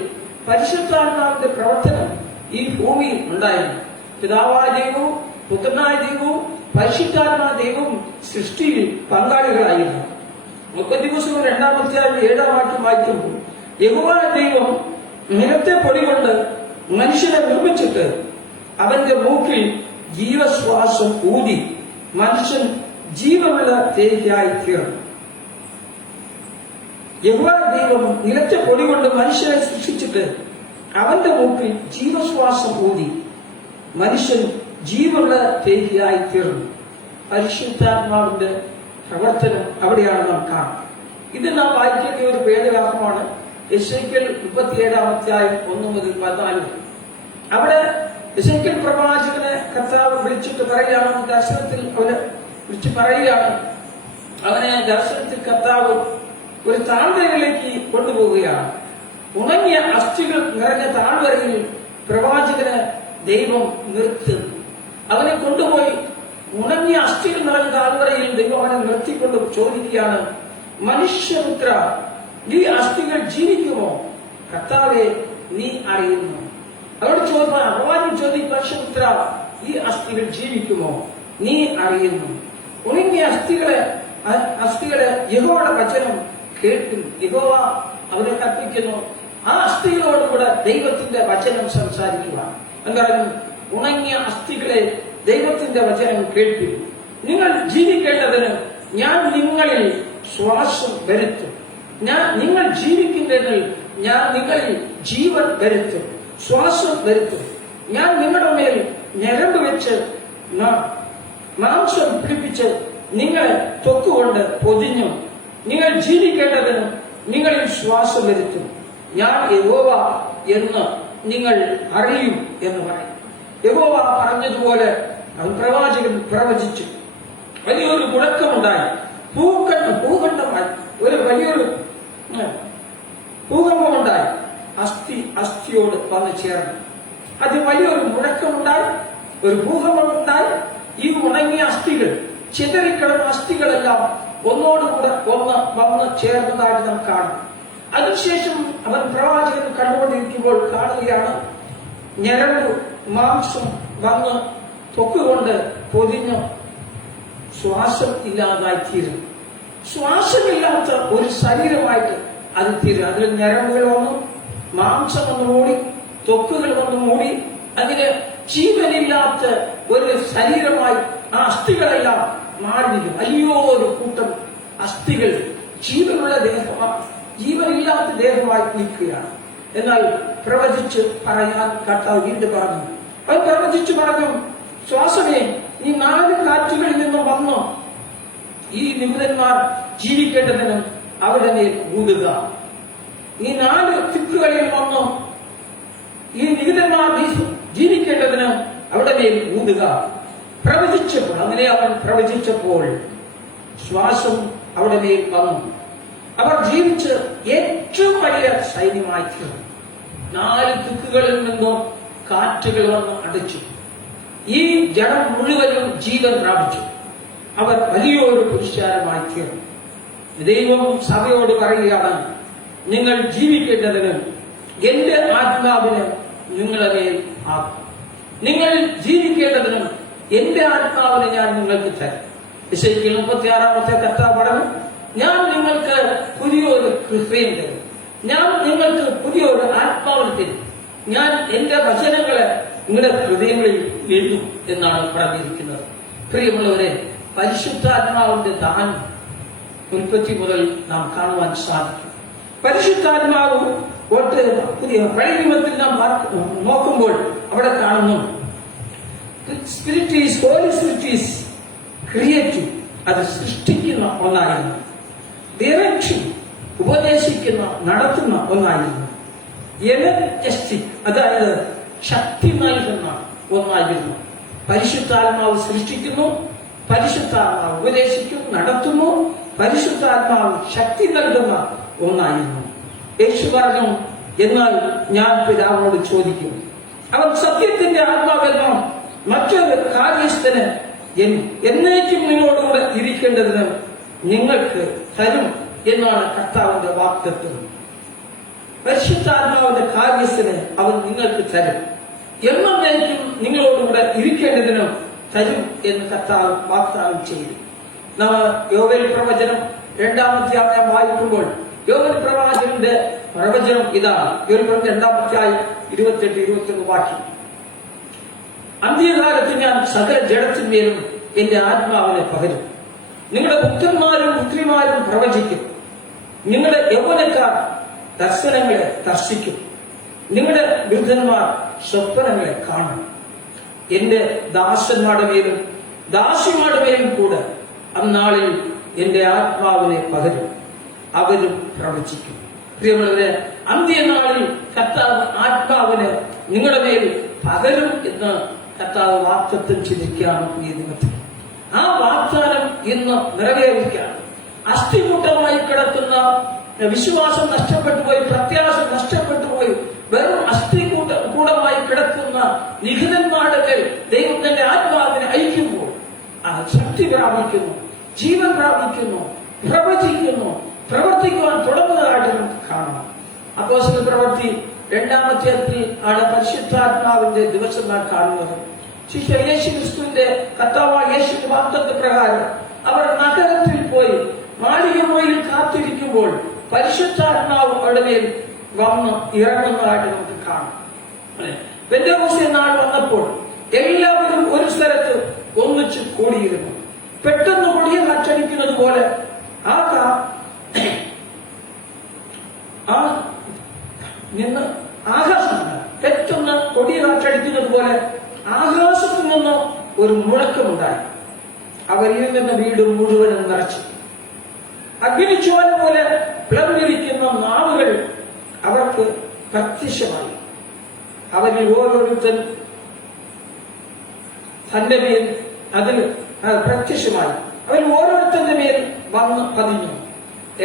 പരിശുദ്ധാത്മാവിന്റെ പ്രവർത്തനം ഈ ഭൂമിയിൽ ഉണ്ടായിരുന്നു. പിതാവായ ദൈവവും പുത്രനായ ദൈവവും പരിശുദ്ധാത്മാ ദൈവവും സൃഷ്ടിയിൽ പങ്കാളികളായിരുന്നു. 30 ദിവസവും 2-ാം അധ്യായം 7-ാം വാക്യം വായിക്കുമ്പോൾ, യഹോവ ദൈവം നിലത്തെ പൊടി കൊണ്ട് മനുഷ്യനെ നിർമ്മിച്ചിട്ട് അവന്റെ മൂക്കിൽ ജീവശ്വാസം ഊതി മനുഷ്യൻ ജീവനുള്ള തേജായി തീർന്നു. യഹോവ ദൈവം നിലത്തെ പൊടി കൊണ്ട് മനുഷ്യനെ സൃഷ്ടിച്ചിട്ട് അവന്റെ മൂക്കിൽ ജീവശ്വാസം ഊതി മനുഷ്യൻ ജീവനുള്ള തേജായി തീർന്നു. പരിശുദ്ധാത്മാവിന്റെ പ്രവർത്തനം അവിടെയാണ് നാം കാണുന്നത്. ഇത് നാം വായിക്കേണ്ട ഒരു വേദവാക്യമാണ് എസേക്യേൽ 37-ാം അധ്യായം 1 മുതൽ 14. അവിടെ എസേക്യേൽ പ്രവാചകനെ കർത്താവ് വിളിച്ചിട്ട് പറയുകയാണ്, ദർശനത്തിൽ അവനെ വിളിച്ച് പറയുകയാണ്. അവനെ ദർശനത്തിൽ കർത്താവ് ഒരു താഴ്വരയിലേക്ക് കൊണ്ടുപോവുകയാണ്. ഉണങ്ങിയ അസ്ഥികൾ നിറഞ്ഞ താഴ്വരയിൽ പ്രവാചകനെ ദൈവം നിർത്തുന്നു. അവനെ കൊണ്ടുപോയി ഉണങ്ങിയ അസ്ഥികൾ നിറഞ്ഞ താഴ്വരയിൽ ദൈവം അവനെ നിർത്തിക്കൊണ്ട് ചോദിക്കുകയാണ്, മനുഷ്യപുത്ര, ഈ അസ്ഥികൾ ജീവിക്കുമോ? കർത്താവെ, നീ അറിയുന്നു. അവരോട് പ്രവാചകൻ ചോദിക്കും, മനുഷ്യപുത്ര, ഈ അസ്ഥികൾ ജീവിക്കുമോ? നീ അറിയുന്നു. ഉണങ്ങിയ അസ്ഥികളെ യഹോവയുടെ വചനം കേൾക്കും. യഹോവ അവരെ കൽപ്പിക്കുന്നു, ആ അസ്ഥികളോടുകൂടെ ദൈവത്തിന്റെ വചനം സംസാരിക്കുക. എന്താണ്? ഉണങ്ങിയ അസ്ഥികളെ ദൈവത്തിന്റെ വചനം കേൾക്കും. നിങ്ങൾ ജീവിക്കേണ്ടതിന് ഞാൻ നിങ്ങളിൽ ശ്വാസം വരുത്തും. നിങ്ങൾ ജീവിക്കുന്നതിൽ ഞാൻ നിങ്ങളിൽ ജീവൻ വരുത്തും, ശ്വാസം വരുത്തും. ഞാൻ നിങ്ങളുടെ മേൽ ഞരമ്പ് വെച്ച് മാംസം പിടിപ്പിച്ച് നിങ്ങളെ തൊക്കുകൊണ്ട് പൊതിഞ്ഞു. നിങ്ങൾ ജീവിക്കേണ്ടതിന് നിങ്ങളിൽ ശ്വാസം വരുത്തും. ഞാൻ യഹോവ എന്ന് നിങ്ങൾ അറിയും എന്ന് പറയും. യഹോവ പറഞ്ഞതുപോലെ അവൻ പ്രവാചകൻ പ്രവചിച്ചു. വലിയൊരു മുഴക്കമുണ്ടായി. ഭൂഖണ്ഡമായി ഒരു വലിയൊരു ഭൂകമ്പമുണ്ടായി. അസ്ഥിയോട് വന്നു ചേർന്നു. അത് വലിയൊരു മുഴക്കമുണ്ടായി, ഒരു ഭൂകമ്പമുണ്ടായി. ഈ ഉണങ്ങിയ അസ്ഥികൾ, ചിതറിക്കിടന്ന അസ്ഥികളെല്ലാം ഒന്നോടുകൂടെ വന്ന് ചേർന്നതായിട്ട് നാം കാണും. അതിനുശേഷം അവൻ പ്രവാചകൻ കണ്ടുകൊണ്ടിരിക്കുമ്പോൾ കാണുകയാണ്, ഞരമ്പ് മാംസം വന്ന് തൊക്കുകൊണ്ട് പൊതിഞ്ഞ് ശ്വാസം ഇല്ലാതായി തീരും. ശ്വാസമില്ലാത്ത ഒരു ശരീരമായിട്ട് അത് തീരും. അതിൽ ഞരമ്പുകൾ വന്നു, മാംസം വന്ന് മൂടി, ത്വക്കുകൾ വന്ന് മൂടി, അതിന് ജീവനില്ലാത്ത ഒരു ശരീരമായി ആ അസ്ഥികളെല്ലാം മാറിയിരിക്കും. വലിയൊരു കൂട്ടം അസ്ഥികൾ ജീവനുള്ള ദേഹമാണ്, ജീവനില്ലാത്ത ദേഹമായി നിൽക്കുകയാണ്. എന്നാൽ പ്രവചിച്ച് പറയാൻ കർത്താവ് വീണ്ടും പറഞ്ഞു. അവൻ പ്രവചിച്ചു പറഞ്ഞു, ശ്വാസമേ ഈ 4 കാറ്റുകളിൽ നിന്നും വന്നോ, ഈ നിമിതന്മാർ ജീവിക്കേണ്ടതിന് അവരുടെ മേൽ ഊതുക. ഈ 4 ദിക്കുകളിൽ വന്നോ, ഈ നിമിതന്മാർ ജീവിക്കേണ്ടതിന് അവിടെ മേൽ ഊതുക. പ്രവചിച്ചപ്പോൾ, അങ്ങനെ അവൻ പ്രവചിച്ചപ്പോൾ ശ്വാസം അവിടെ മേൽ വന്നു. അവർ ജീവിച്ച് ഏറ്റവും വലിയ സൈന്യമായി തീർന്നു. 4 ദിക്കുകളിൽ നിന്നും കാറ്റുകൾ വന്ന് അടിച്ചു. ഈ ജനം മുഴുവനും ജീവൻ പ്രാപിച്ചു. അവർ വലിയൊരു പുരുഷാരമായി തീർന്നു. ദൈവം സഭയോട് പറയുകയാണ്, നിങ്ങൾ ജീവിക്കേണ്ടതിന് എന്റെ ആത്മാവിന് നിങ്ങളെ മേൽ ആക്കും. നിങ്ങൾ ജീവിക്കേണ്ടതിനും എന്റെ ആത്മാവിനെ ഞാൻ നിങ്ങൾക്ക് തരും. യെശയ്യാ 36-ാമത്തെ കർത്താവ് പറഞ്ഞു, ഞാൻ നിങ്ങൾക്ക് പുതിയൊരു ഹൃദയം തരും, ഞാൻ നിങ്ങൾക്ക് പുതിയൊരു ആത്മാവിനെ തരും, ഞാൻ എന്റെ വചനങ്ങളെ നിങ്ങളുടെ ഹൃദയങ്ങളിൽ എഴുതും എന്നാണ് പറഞ്ഞിരിക്കുന്നത്. പ്രിയമുള്ളവരെ, പരിശുദ്ധാത്മാവിന്റെ ദാനം ഉൽപ്പത്തി മുതൽ നാം കാണുവാൻ സാധിക്കും. പരിശുദ്ധാത്മാവ് പുതിയ പഴയ നിയമത്തിൽ നാം നോക്കുമ്പോൾ അവിടെ കാണുന്നു, spirit is holy spirit is creative, അത് സൃഷ്ടിക്കുന്ന ഒന്നായിരുന്നു. ഡയറക്ഷൻ, ഉപദേശിക്കുന്ന, നടത്തുന്ന ഒന്നായിരുന്നു. എനർജസ്റ്റിക്, അതായത് ശക്തി നൽകുന്ന ഒന്നായിരുന്നു. പരിശുദ്ധാത്മാവ് സൃഷ്ടിക്കുന്നു, പരിശുദ്ധാത്മാവ് ഉപദേശിക്കും, നടത്തുന്നു, പരിശുദ്ധാത്മാവ് ശക്തി നൽകുന്ന ഒന്നായിരുന്നു. യേശു പറഞ്ഞു, എന്നാൽ ഞാൻ പിതാവിനോട് ചോദിക്കും, അവൻ സത്യത്തിന്റെ ആത്മാവെല്ലാം മറ്റൊരു കാര്യസ്ഥന് എന്നേക്കും നിങ്ങളോടുകൂടെ ഇരിക്കേണ്ടതിന് നിങ്ങൾക്ക് തരും എന്നാണ് കർത്താവിന്റെ വാഗ്ദത്തം. പരിശുദ്ധാത്മാവിന്റെ കാര്യസ്ഥന് അവൻ നിങ്ങൾക്ക് തരും, എന്നേക്കും നിങ്ങളോടുകൂടെ ഇരിക്കേണ്ടതിനും തരും എന്ന് കർത്താവ് വാഗ്ദാനം ചെയ്തു. നാം യോവേൽ പ്രവചനം 2-ാം അധ്യായം വായിക്കുമ്പോൾ യോവേൽ പ്രവാചകന്റെ പ്രവചനം ഇതാണ്. യോവേൽ 2-ാം അധ്യായം 28-21 വാക്യം. അന്ത്യകാലത്ത് ഞാൻ സകല ജഡത്തിന്മേലും എന്റെ ആത്മാവിനെ പകരും. നിങ്ങളുടെ പുത്രന്മാരും പുത്രിമാരും പ്രവചിക്കും, നിങ്ങളുടെ യൗവനക്കാർ ദർശനങ്ങളെ ദർശിക്കും, നിങ്ങളുടെ വൃദ്ധന്മാർ സ്വപ്നങ്ങളെ കാണും. എന്റെ ദാസന്മാരുടെ മേലും ദാസിമാരുടെ മേലും കൂടെ അന്നാളിൽ എന്റെ ആത്മാവിനെ പകരും, അവരും പ്രവചിക്കും. പ്രിയമുള്ളവരെ, അന്ത്യനാളിൽ കർത്താവ് ആത്മാവിനെ നിങ്ങളുടെ മേൽ പകരും എന്ന് കർത്താവ് വാഗ്ദത്തം ചിന്തിക്കുകയാണ് ഈ ദിനത്തിൽ. ആ വാഗ്ദാനം ഇന്ന് നിറവേറിക്കാൻ അസ്ഥികൂട്ടമായി കിടക്കുന്ന വിശ്വാസം നഷ്ടപ്പെട്ടു പോയി, പ്രത്യാശ നഷ്ടപ്പെട്ടു പോയി, വെറും അസ്ഥികൂടമായി കിടക്കുന്ന നിഹിതന്മാരുടെ മേൽ ദൈവം തന്റെ ആത്മാവിനെ അയക്കുമ്പോൾ ആ ശക്തി പ്രാപിക്കുന്നു, ജീവൻ പ്രാപിക്കുന്നു, പ്രവചിക്കുന്നു, പ്രവർത്തിക്കുവാൻ തുടങ്ങുന്നതായിട്ട് നമുക്ക് കാണാം. അപ്പോസ്തല പ്രവൃത്തി 2-ാം അധ്യായത്തിൽ ആണ് പരിശുദ്ധാത്മാവിന്റെ ദിവസം നാം കാണുന്നത്. ശിഷ്യ യേശു ക്രിസ്തുവിന്റെ കർത്താവായ യേശുവിന്റെ വാഗ്ദത്ത പ്രകാരം അവർ നഗരത്തിൽ പോയി മാളികയിൽ കാത്തിരിക്കുമ്പോൾ പരിശുദ്ധാത്മാവ് അവരുടെ മേൽ വന്ന് ഇറങ്ങുന്നതായിട്ട് നമുക്ക് കാണാം. പെന്തക്കോസ്ത് നാൾ വന്നപ്പോൾ എല്ലാവരും ഒരു സ്ഥലത്ത് ഒന്നിച്ച് കൂടിയിരുന്നു. പെട്ടെന്ന് കൊടിയ കാറ്റടിക്കുന്നത് പോലെ നിന്ന് ആകാശം പെട്ടെന്ന് കൊടിയ കാറ്റടിക്കുന്നത് പോലെ ആകാശത്തു നിന്ന് ഒരു മുഴക്കമുണ്ടായി. അവരിൽ നിന്ന് വീട് മുഴുവനും നിറച്ചു. അഗ്നിജ്വാല പോലെ പിളർന്നിരിക്കുന്ന നാവുകൾ അവർക്ക് പ്രത്യക്ഷമായി. അവരിൽ ഓരോരുത്തരും തന്റെ മേൽ അതിൽ പ്രത്യക്ഷമായി. അവരിൽ ഓരോരുത്തരുടെ മേൽ വന്ന് പതിഞ്ഞു.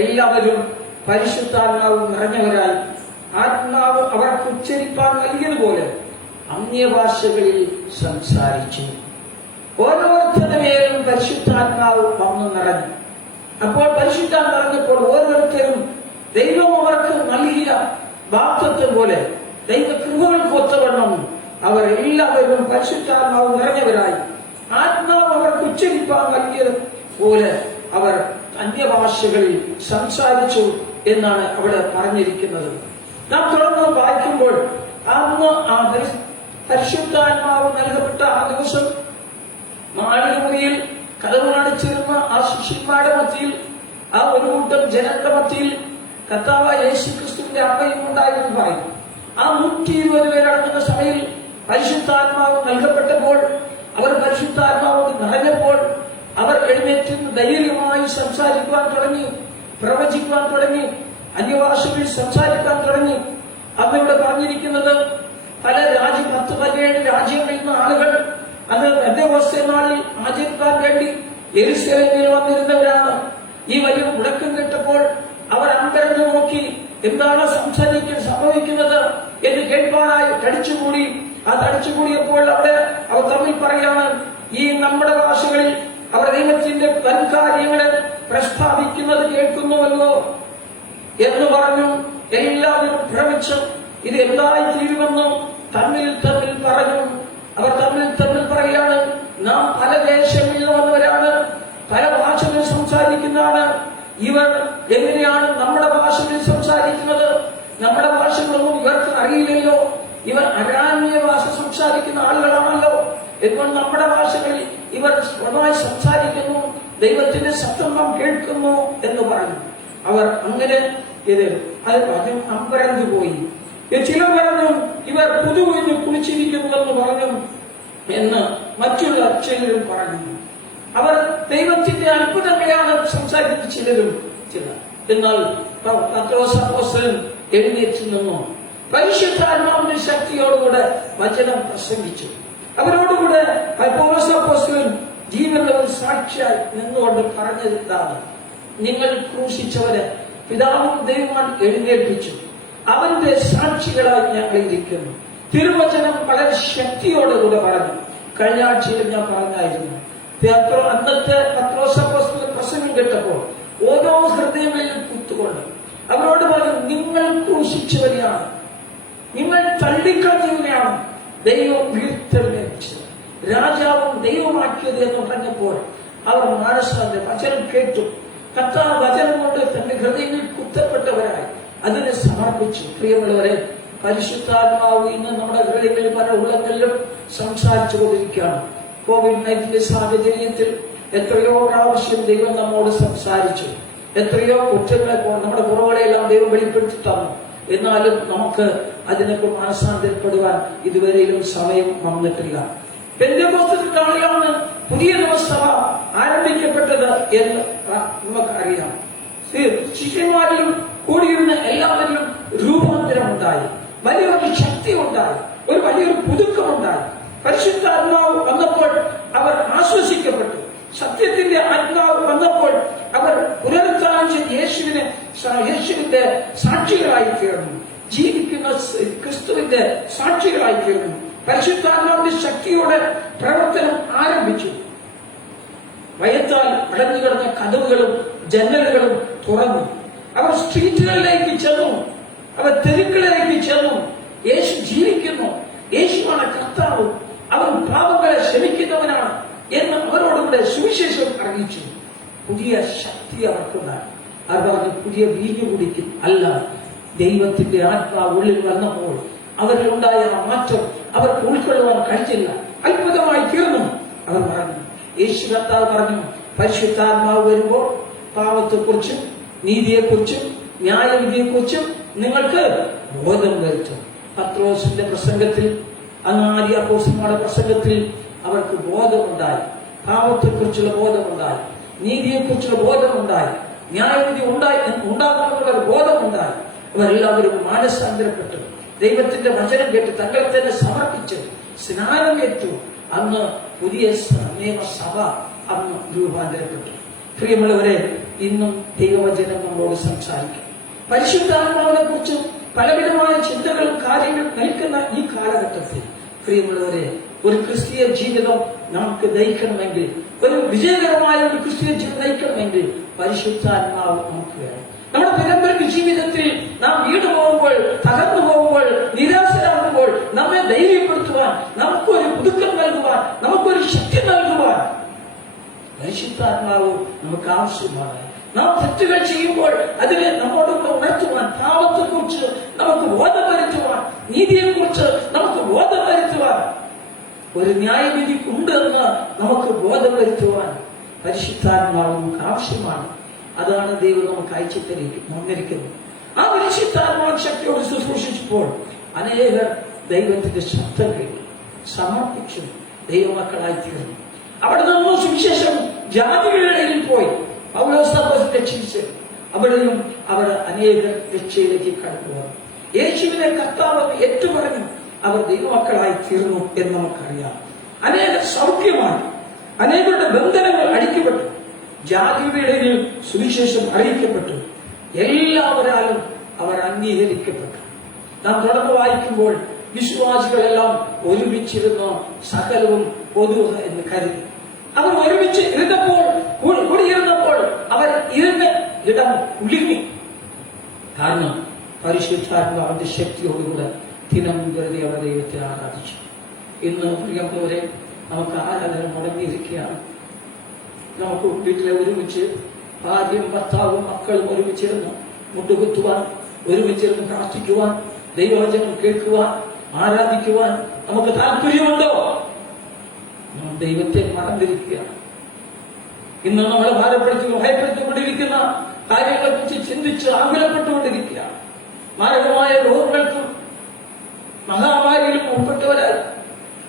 എല്ലാവരും പരിശുദ്ധാത്മാവ് നിറഞ്ഞവരായി ആത്മാവ് അവർക്ക് ഉച്ചരിപ്പാൻ നൽകിയതുപോലെ അന്യഭാഷകളിൽ സംസാരിച്ചു. ഓരോരുത്തരുടെ മേലും പരിശുദ്ധാത്മാവ് വന്നു നിറഞ്ഞു. അപ്പോൾ പരിശുദ്ധാത്മാവ് നിറഞ്ഞപ്പോൾ ഓരോരുത്തരും ദൈവം അവർക്ക് നൽകിയ വാഗ്ദത്തം പോലെ ദൈവകൃപകൾക്ക് ഒത്തവണ്ണം അവർ എല്ലാവരും പരിശുദ്ധാത്മാവ് നിറഞ്ഞവരായി ആത്മാവ് അവർക്ക് ഉച്ചരിപ്പാൻ നൽകിയത് പോലെ അവർ അന്യഭാഷകളിൽ സംസാരിച്ചു എന്നാണ് അവിടെ പറഞ്ഞിരിക്കുന്നത്. നാം തുടർന്ന് വായിക്കുമ്പോൾ അന്ന് ആ പരിശുദ്ധാത്മാവ് നൽകപ്പെട്ട ആ ദിവസം മാളികമുറിയിൽ കതവ് കാണിച്ചിരുന്ന ആ ശിഷ്യന്മാരുടെ മധ്യയിൽ ആ ഒരു കൂട്ടം ജനങ്ങളുടെ മധ്യയിൽ കർത്താവായ യേശു ക്രിസ്തുവിന്റെ അമ്മയും ഉണ്ടായിരുന്നു പറയും. ആ 120 പേരടങ്ങുന്ന സഭയിൽ പരിശുദ്ധാത്മാവ് നൽകപ്പെട്ടപ്പോൾ, അവർ പരിശുദ്ധാത്മാവ് നിറഞ്ഞപ്പോൾ അവർ എഴുന്നേറ്റ് ധൈര്യമായി സംസാരിക്കുവാൻ തുടങ്ങി, പ്രവചിക്കുവാൻ തുടങ്ങി, അന്യഭാഷകളിൽ സംസാരിക്കാൻ തുടങ്ങി. അമ്മയുടെ പറഞ്ഞിരിക്കുന്നത് പല 10-17 രാജ്യങ്ങളിൽ നിന്ന് ആളുകൾ അത് പെന്തക്കോസ്തേ നാളിൽ ആചരിക്കാൻ വേണ്ടി യെരുശലേമിൽ വന്നിരുന്നവരാണ്. ഈ വലിയ മുടക്കം കേട്ടപ്പോൾ അവർ അന്തരന്ന് നോക്കി എന്താണ് സംഭവിക്കുന്നത് എന്ന് കേൾക്കാനായി തടിച്ചുകൂടി. ആ തടിച്ചുകൂടിയപ്പോൾ അവിടെ അവർ തമ്മിൽ പറയാണ്, ഈ നമ്മുടെ ഭാഷകളിൽ അവർ ദൈവത്തിന്റെ വൻകാര്യങ്ങളെ പ്രസ്താവിക്കുന്നത് കേൾക്കുന്നുവല്ലോ എന്ന് പറഞ്ഞു. എല്ലാവരും ഭ്രമിച്ചു ഇത് എന്തായി തീരുമെന്നും തമ്മിൽ പറഞ്ഞു. അവർ തമ്മിൽ പറയാണ്, നാം പല ദേശങ്ങളിൽ വന്നവരാണ്, പല ഭാഷകൾ സംസാരിക്കുന്നതാണ്. ഇവർ എങ്ങനെയാണ് നമ്മുടെ ഭാഷയിൽ സംസാരിക്കുന്നത്? നമ്മുടെ ഭാഷകളൊന്നും ഇവർക്ക് അറിയില്ലല്ലോ. ഇവർ അരാമ്യ ഭാഷ സംസാരിക്കുന്ന ആളുകളാണല്ലോ. എന്നാൽ നമ്മുടെ ഭാഷകളിൽ ഇവർ സ്വന്തമായി സംസാരിക്കുന്നു, ദൈവത്തിന്റെ ശബ്ദം നാം കേൾക്കുന്നു എന്ന് പറഞ്ഞു. അവർ അങ്ങനെ അത് അമ്പരന്ന് പോയി. ചിലർ പറഞ്ഞു ഇവർ പുതുവെന്ന് കുളിച്ചിരിക്കുന്നുവെന്ന് പറഞ്ഞു എന്ന് മറ്റുള്ള ചിലരും പറഞ്ഞു. അവർ ദൈവത്തിന്റെ അത്ഭുതങ്ങളെയാണ് സംസാരിക്കുന്ന ചിലരും. എന്നാൽ പത്രോസ് അപ്പോസ്തലൻ എഴുന്നേറ്റ് നിന്നു പരിശുദ്ധാത്മാവിന്റെ ശക്തിയോടുകൂടെ വചനം പ്രസംഗിച്ചു. അവരോടുകൂടെ പൗലോസ് അപ്പോസ്തലൻ ജീവനുള്ള ഒരു സാക്ഷിയായി നിന്നുകൊണ്ട് പറഞ്ഞതാണ്, നിങ്ങൾ ക്രൂശിച്ചവരെ പിതാവും ദൈവവും എഴുന്നേൽപ്പിച്ചു, അവന്റെ സാക്ഷികളായി ഞങ്ങൾ ഇരിക്കുന്നു. തിരുവചനം വളരെ ശക്തിയോടുകൂടെ പറഞ്ഞു. കഴിഞ്ഞ ആഴ്ചയിൽ ഞാൻ പറഞ്ഞായിരുന്നു, അന്നത്തെ പത്രോസ് അപ്പോസ്തലൻ പ്രസംഗം കേട്ടപ്പോൾ ഓരോ ഹൃദയങ്ങളിലും കുത്തുകൊണ്ട് അവരോട് പറഞ്ഞു, നിങ്ങൾ ക്രൂശിച്ചവരെയാണ്, നിങ്ങൾ തള്ളിക്കളഞ്ഞവരെയാണ് ദൈവം ഉയർത്തെഴുന്നേൽപ്പിച്ചത്, രാജാവും ദൈവമാക്കിയത് എന്ന് പറഞ്ഞപ്പോൾ അവർ മാനസാന്തരം വചനം കേട്ടു. കർത്താവ് വചനം കൊണ്ട് തന്റെ ഹൃദയങ്ങളിൽ കുത്തപ്പെട്ടവരായി അതിനെ സമർപ്പിച്ചു. പ്രിയമുള്ളവരെ, പരിശുദ്ധാത്മാവ് ഇന്ന് നമ്മുടെ ഹൃദയങ്ങളിൽ പല ഉള്ളങ്ങളിലും സംസാരിച്ചു കൊണ്ടിരിക്കുകയാണ്. കോവിഡ്-19 സാഹചര്യത്തിൽ എത്രയോ പ്രാവശ്യം ദൈവം നമ്മോട് സംസാരിച്ചു. എത്രയോ കുറ്റങ്ങളെ നമ്മുടെ കുറവുകളെല്ലാം ദൈവം വെളിപ്പെടുത്തി തന്നു. എന്നാലും നമുക്ക് അതിനൊക്കെ മാനസാന്തരപ്പെടുവാൻ ഇതുവരെയും സമയം വന്നിട്ടില്ല. പെന്തക്കോസ്ത് നാളിലാണ് പുതിയ ദിവസഭ ആരംഭിക്കപ്പെട്ടത് എന്ന് നമുക്ക് അറിയാം. ശിഷ്യന്മാരിലും കൂടിയിരുന്ന എല്ലാവരിലും രൂപാന്തരം ഉണ്ടായി, വലിയൊരു ശക്തി ഉണ്ടായി, ഒരു വലിയൊരു പുതുക്കമുണ്ടായി. പരിശുദ്ധാത്മാവ് വന്നപ്പോൾ അവർ ആശ്വസിക്കപ്പെട്ടു. സത്യത്തിന്റെ ആത്മാവ് വന്നപ്പോൾ അവർ പുനരുത്ഥാനം ചെയ്ത് യേശുവിന്റെ സാക്ഷികളായി തീർന്നു, ജീവിക്കുന്ന ക്രിസ്തുവിന്റെ സാക്ഷികളായി തീർന്നു. പരിശുദ്ധാത്മാവിന്റെ ശക്തിയോടെ പ്രവർത്തനം ആരംഭിച്ചു. ഭയത്താൽ അടഞ്ഞു കിടന്ന കതവുകളും ജനലുകളും തുറന്നു. അവർ സ്ട്രീറ്റുകളിലേക്ക് ചെന്നു, അവർ തെരുക്കളിലേക്ക് ചെന്നു. യേശു ജീവിക്കുന്നു, യേശുവാണ് കർത്താവ്, അവൻ പാപങ്ങളെ ക്ഷമിക്കുന്നവനാണ് എന്ന് അവരോടുകൂടെ സുവിശേഷം അറിയിച്ചു. പുതിയ ശക്തി അവർക്കുണ്ടായി. അവർ പറഞ്ഞു, പുതിയ വീഞ്ഞു കുടിക്കും അല്ല, ദൈവത്തിന്റെ ആത്മാവ് ഉള്ളിൽ വന്നപ്പോൾ അവരിലുണ്ടായ മാറ്റം അവർക്ക് ഉൾക്കൊള്ളുവാൻ കഴിഞ്ഞില്ല, അത്ഭുതമായി തീർന്നു. അവർ പറഞ്ഞു, യേശു കർത്താവ് പറഞ്ഞു, പരിശുദ്ധാത്മാവ് വരുമ്പോൾ പാപത്തെക്കുറിച്ചും നീതിയെക്കുറിച്ചും ന്യായവിധിയെക്കുറിച്ചും നിങ്ങൾക്ക് ബോധം വരുത്തും. പത്രോസിന്റെ പ്രസംഗത്തിൽ, അന്നാദ്യ അപ്പോസ്തലന്മാരുടെ പ്രസംഗത്തിൽ അവർക്ക് ബോധമുണ്ടായി. പാപത്തെക്കുറിച്ചുള്ള ബോധമുണ്ടായി, നീതിയെക്കുറിച്ചുള്ള ബോധമുണ്ടായി, ന്യായവിധി ഉണ്ടാകുമെന്നുള്ള ബോധമുണ്ടായി. അവരെല്ലാവരും മാനസാന്തരപ്പെട്ടു. ദൈവത്തിന്റെ വചനം കേട്ട് തങ്ങളെ തന്നെ സമർപ്പിച്ച് സ്നാനമേറ്റു. അന്ന് പുതിയ നിയമസഭ അന്ന് രൂപാന്തരപ്പെട്ടു. പ്രിയമുള്ളവരെ, ഇന്നും ദൈവവചനം നമ്മളോട് സംസാരിക്കും. പരിശുദ്ധാത്മാവിനെ കുറിച്ച് പലവിധമായ ചിന്തകളും കാര്യങ്ങൾ നിൽക്കുന്ന ഈ കാലഘട്ടത്തിൽ പ്രിയമുള്ളവരെ, ഒരു ക്രിസ്തീയ ജീവിതം നമുക്ക് നയിക്കണമെങ്കിൽ, ഒരു വിജയകരമായ ഒരു ക്രിസ്തീയ ജീവിതം നയിക്കണമെങ്കിൽ പരിശുദ്ധാത്മാവ് നമുക്ക് വേണം. നമ്മുടെ പാരമ്പര്യ ജീവിതത്തിൽ നാം വീട് പോകുമ്പോൾ, തകർന്നു പോകുമ്പോൾ, നിരാശരാകുമ്പോൾ നമ്മെ ധൈര്യപ്പെടുത്തുവാൻ, നമുക്കൊരു പുതുക്കം നൽകുവാൻ, നമുക്കൊരു ശക്തി നൽകുവാൻ പരിശുദ്ധാത്മാവ് നമുക്ക് ആവശ്യമാണ്. നാം തെറ്റുകൾ ചെയ്യുമ്പോൾ അതിനെ നമ്മോടൊപ്പം ഉണർത്തുവാൻ, പാപത്തെക്കുറിച്ച് നമുക്ക് ബോധം വരുത്തുവാൻ, നീതിയെക്കുറിച്ച് നമുക്ക് ബോധം വരുത്തുവാൻ, ഒരു ന്യായവിധി ഉണ്ട് എന്ന് നമുക്ക് ബോധം വരുത്തുവാൻ പരിശുദ്ധാത്മാവ് നമുക്ക് ആവശ്യമാണ്. അതാണ് ദൈവം നമുക്ക് അയച്ചു തന്നിരിക്കുന്നത്. ആ പരിശുദ്ധാത്മാവ് ശക്തിയോട് ശുശ്രൂഷിച്ചപ്പോൾ അനേകർ ദൈവത്തിന്റെ ശബ്ദം കേട്ടു, സമർപ്പിച്ചു, ദൈവമക്കളായി തീർന്നു. അവിടെ നിന്നും സുവിശേഷം ജാതികളുടെ ഇടയിൽ പോയി. പൗലോസ് രക്ഷിച്ചു. അവിടെയും അവർ അനേകർ രക്ഷയിലേക്ക് കടന്നു വന്നു. യേശുവിനെ കർത്താവ് ഏറ്റുപറഞ്ഞു അവർ ദൈവമക്കളായി തീർന്നു എന്ന് നമുക്കറിയാം. അനേകർ സൗഖ്യമായി, അനേകരുടെ ബന്ധനങ്ങൾ അടിക്കപ്പെട്ടു, ജാതിയുടെ ഇടയിൽ സുവിശേഷം അറിയിക്കപ്പെട്ടു, എല്ലാവരാലും അവർ അംഗീകരിക്കപ്പെട്ടു. നാം തുടർന്ന് വായിക്കുമ്പോൾ വിശ്വാസികളെല്ലാം ഒരുമിച്ചിരുന്ന സകലവും പൊതു എന്ന് കരുതി. അവർ ഒരുമിച്ച് ഇരുന്നപ്പോൾ, കൂടിയിരുന്നപ്പോൾ അവർ ഇരുന്ന് ഇടം കുലുങ്ങി. കാരണം പരിശുദ്ധാത്മാവിന്റെ ശക്തിയോടുകൂടെ ദിനം പ്രതി അവർ ദൈവത്തെ ആരാധിച്ചു. ഇന്ന് പ്രിയമുള്ളവരെ, നമുക്ക് ആരാധന മുടങ്ങിയിരിക്കുകയാണ്. നമുക്ക് വീട്ടിലെ ഒരുമിച്ച് ഭാര്യയും ഭർത്താവും മക്കളും ഒരുമിച്ചിരുന്ന് മുട്ടുകുത്തുവാൻ, ഒരുമിച്ചിരുന്ന് പ്രാർത്ഥിക്കുവാൻ, ദൈവവചനം കേൾക്കുവാൻ, ആരാധിക്കുവാൻ നമുക്ക് താല്പര്യമുണ്ടോ? നാം ദൈവത്തെ മറന്നിരിക്കുകയാണ്. ഇന്ന് നമ്മളെ ഭയപ്പെടുത്തിക്കൊണ്ടിരിക്കുന്ന കാര്യങ്ങളെക്കുറിച്ച് ചിന്തിച്ച് ആകുലപ്പെട്ടുകൊണ്ടിരിക്കുകയാണ്. മാരകമായ രോഗങ്ങൾക്കും മഹാമാരിയിലും ഉൾപ്പെട്ടവരായി,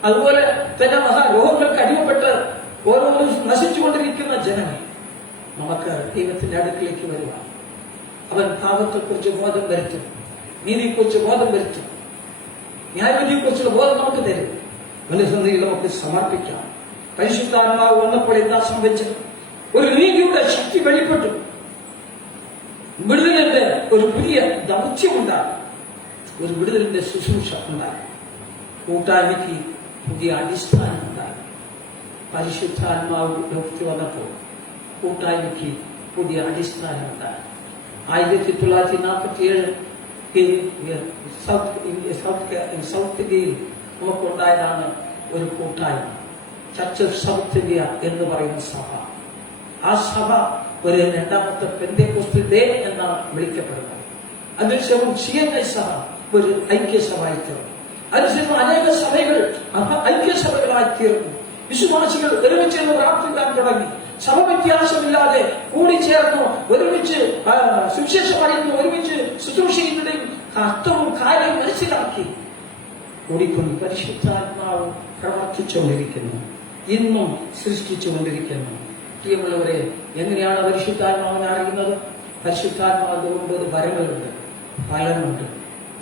അതുപോലെ തന്നെ മഹാരോഗങ്ങൾക്ക് അടിമപ്പെട്ട് ഓരോന്നും നശിച്ചുകൊണ്ടിരിക്കുന്ന ജനങ്ങൾ, നമുക്ക് ദൈവത്തിന്റെ അടുക്കിലേക്ക് വരുക. അവൻ പാപത്തെക്കുറിച്ച് ബോധം വരുത്തും, നീതിയെക്കുറിച്ച് ബോധം വരുത്തും, ന്യായവിധിയെക്കുറിച്ചുള്ള ബോധം നമുക്ക് തരും. മനസ്സന്ധിയിൽ നമുക്ക് സമർപ്പിക്കാം. പരിശുദ്ധാത്മാവ് വന്നപ്പോൾ എന്താ സംഭവിച്ചത്? ഒരു നീതിയുടെ ശക്തി വെളിപ്പെട്ടു. വിടുതലിന്റെ ഒരു പുതിയ ദൗത്യമുണ്ടാകും, ഒരു വിടുതലിന്റെ ശുശ്രൂഷ ഉണ്ടാകും. കൂട്ടായ്മയ്ക്ക് പുതിയ അടിസ്ഥാനം ഉണ്ടാകും. പരിശുദ്ധാത്മാവ് ലോകത്തിൽ വന്നപ്പോൾ കൂട്ടായ്മയ്ക്ക് പുതിയ അടിസ്ഥാനം ഉണ്ടാകും. 1947 സൗത്ത് ഇന്ത്യയിൽ നമുക്കുണ്ടായതാണ് ഒരു കൂട്ടായ്മ, ചർച്ച് ഓഫ് സൗത്ത് ഇന്ത്യ എന്ന് പറയുന്ന സഭ. ആ സഭ ഒരു രണ്ടാമത്തെ പെന്തക്കോസ്ത് ഡേ എന്നാണ് വിളിക്കപ്പെടുന്നത്. അതിനുശേഷം CNI സഭ ഒരു ഐക്യസഭയായി തീർന്നു. അതിനുശേഷം അനേക സഭകൾ ഐക്യസഭകളായി തീർന്നു. വിശ്വാസികൾ ഒരുമിച്ച് പ്രാർത്ഥിക്കാൻ തുടങ്ങി. സഭ വ്യത്യാസമില്ലാതെ കൂടിച്ചേർന്നു, ഒരുമിച്ച് സുവിശേഷം പറയുന്നു, ഒരുമിച്ച് ശുശ്രൂഷ ചെയ്യുന്നതിൽ അർത്ഥവും കാര്യവും മനസ്സിലാക്കി കൂടിക്കൊണ്ട് പരിശുദ്ധാത്മാവ് പ്രവർത്തിച്ചുകൊണ്ടിരിക്കുന്നു, ഇന്നും സൃഷ്ടിച്ചുകൊണ്ടിരിക്കുന്നു. പ്രിയമുള്ളവരെ, എങ്ങനെയാണ് പരിശുദ്ധാത്മാവിനെ അറിയുന്നത്? പരിശുദ്ധാത്മാവിന്റെ 9 വരങ്ങളുണ്ട്, ഫലമുണ്ട്.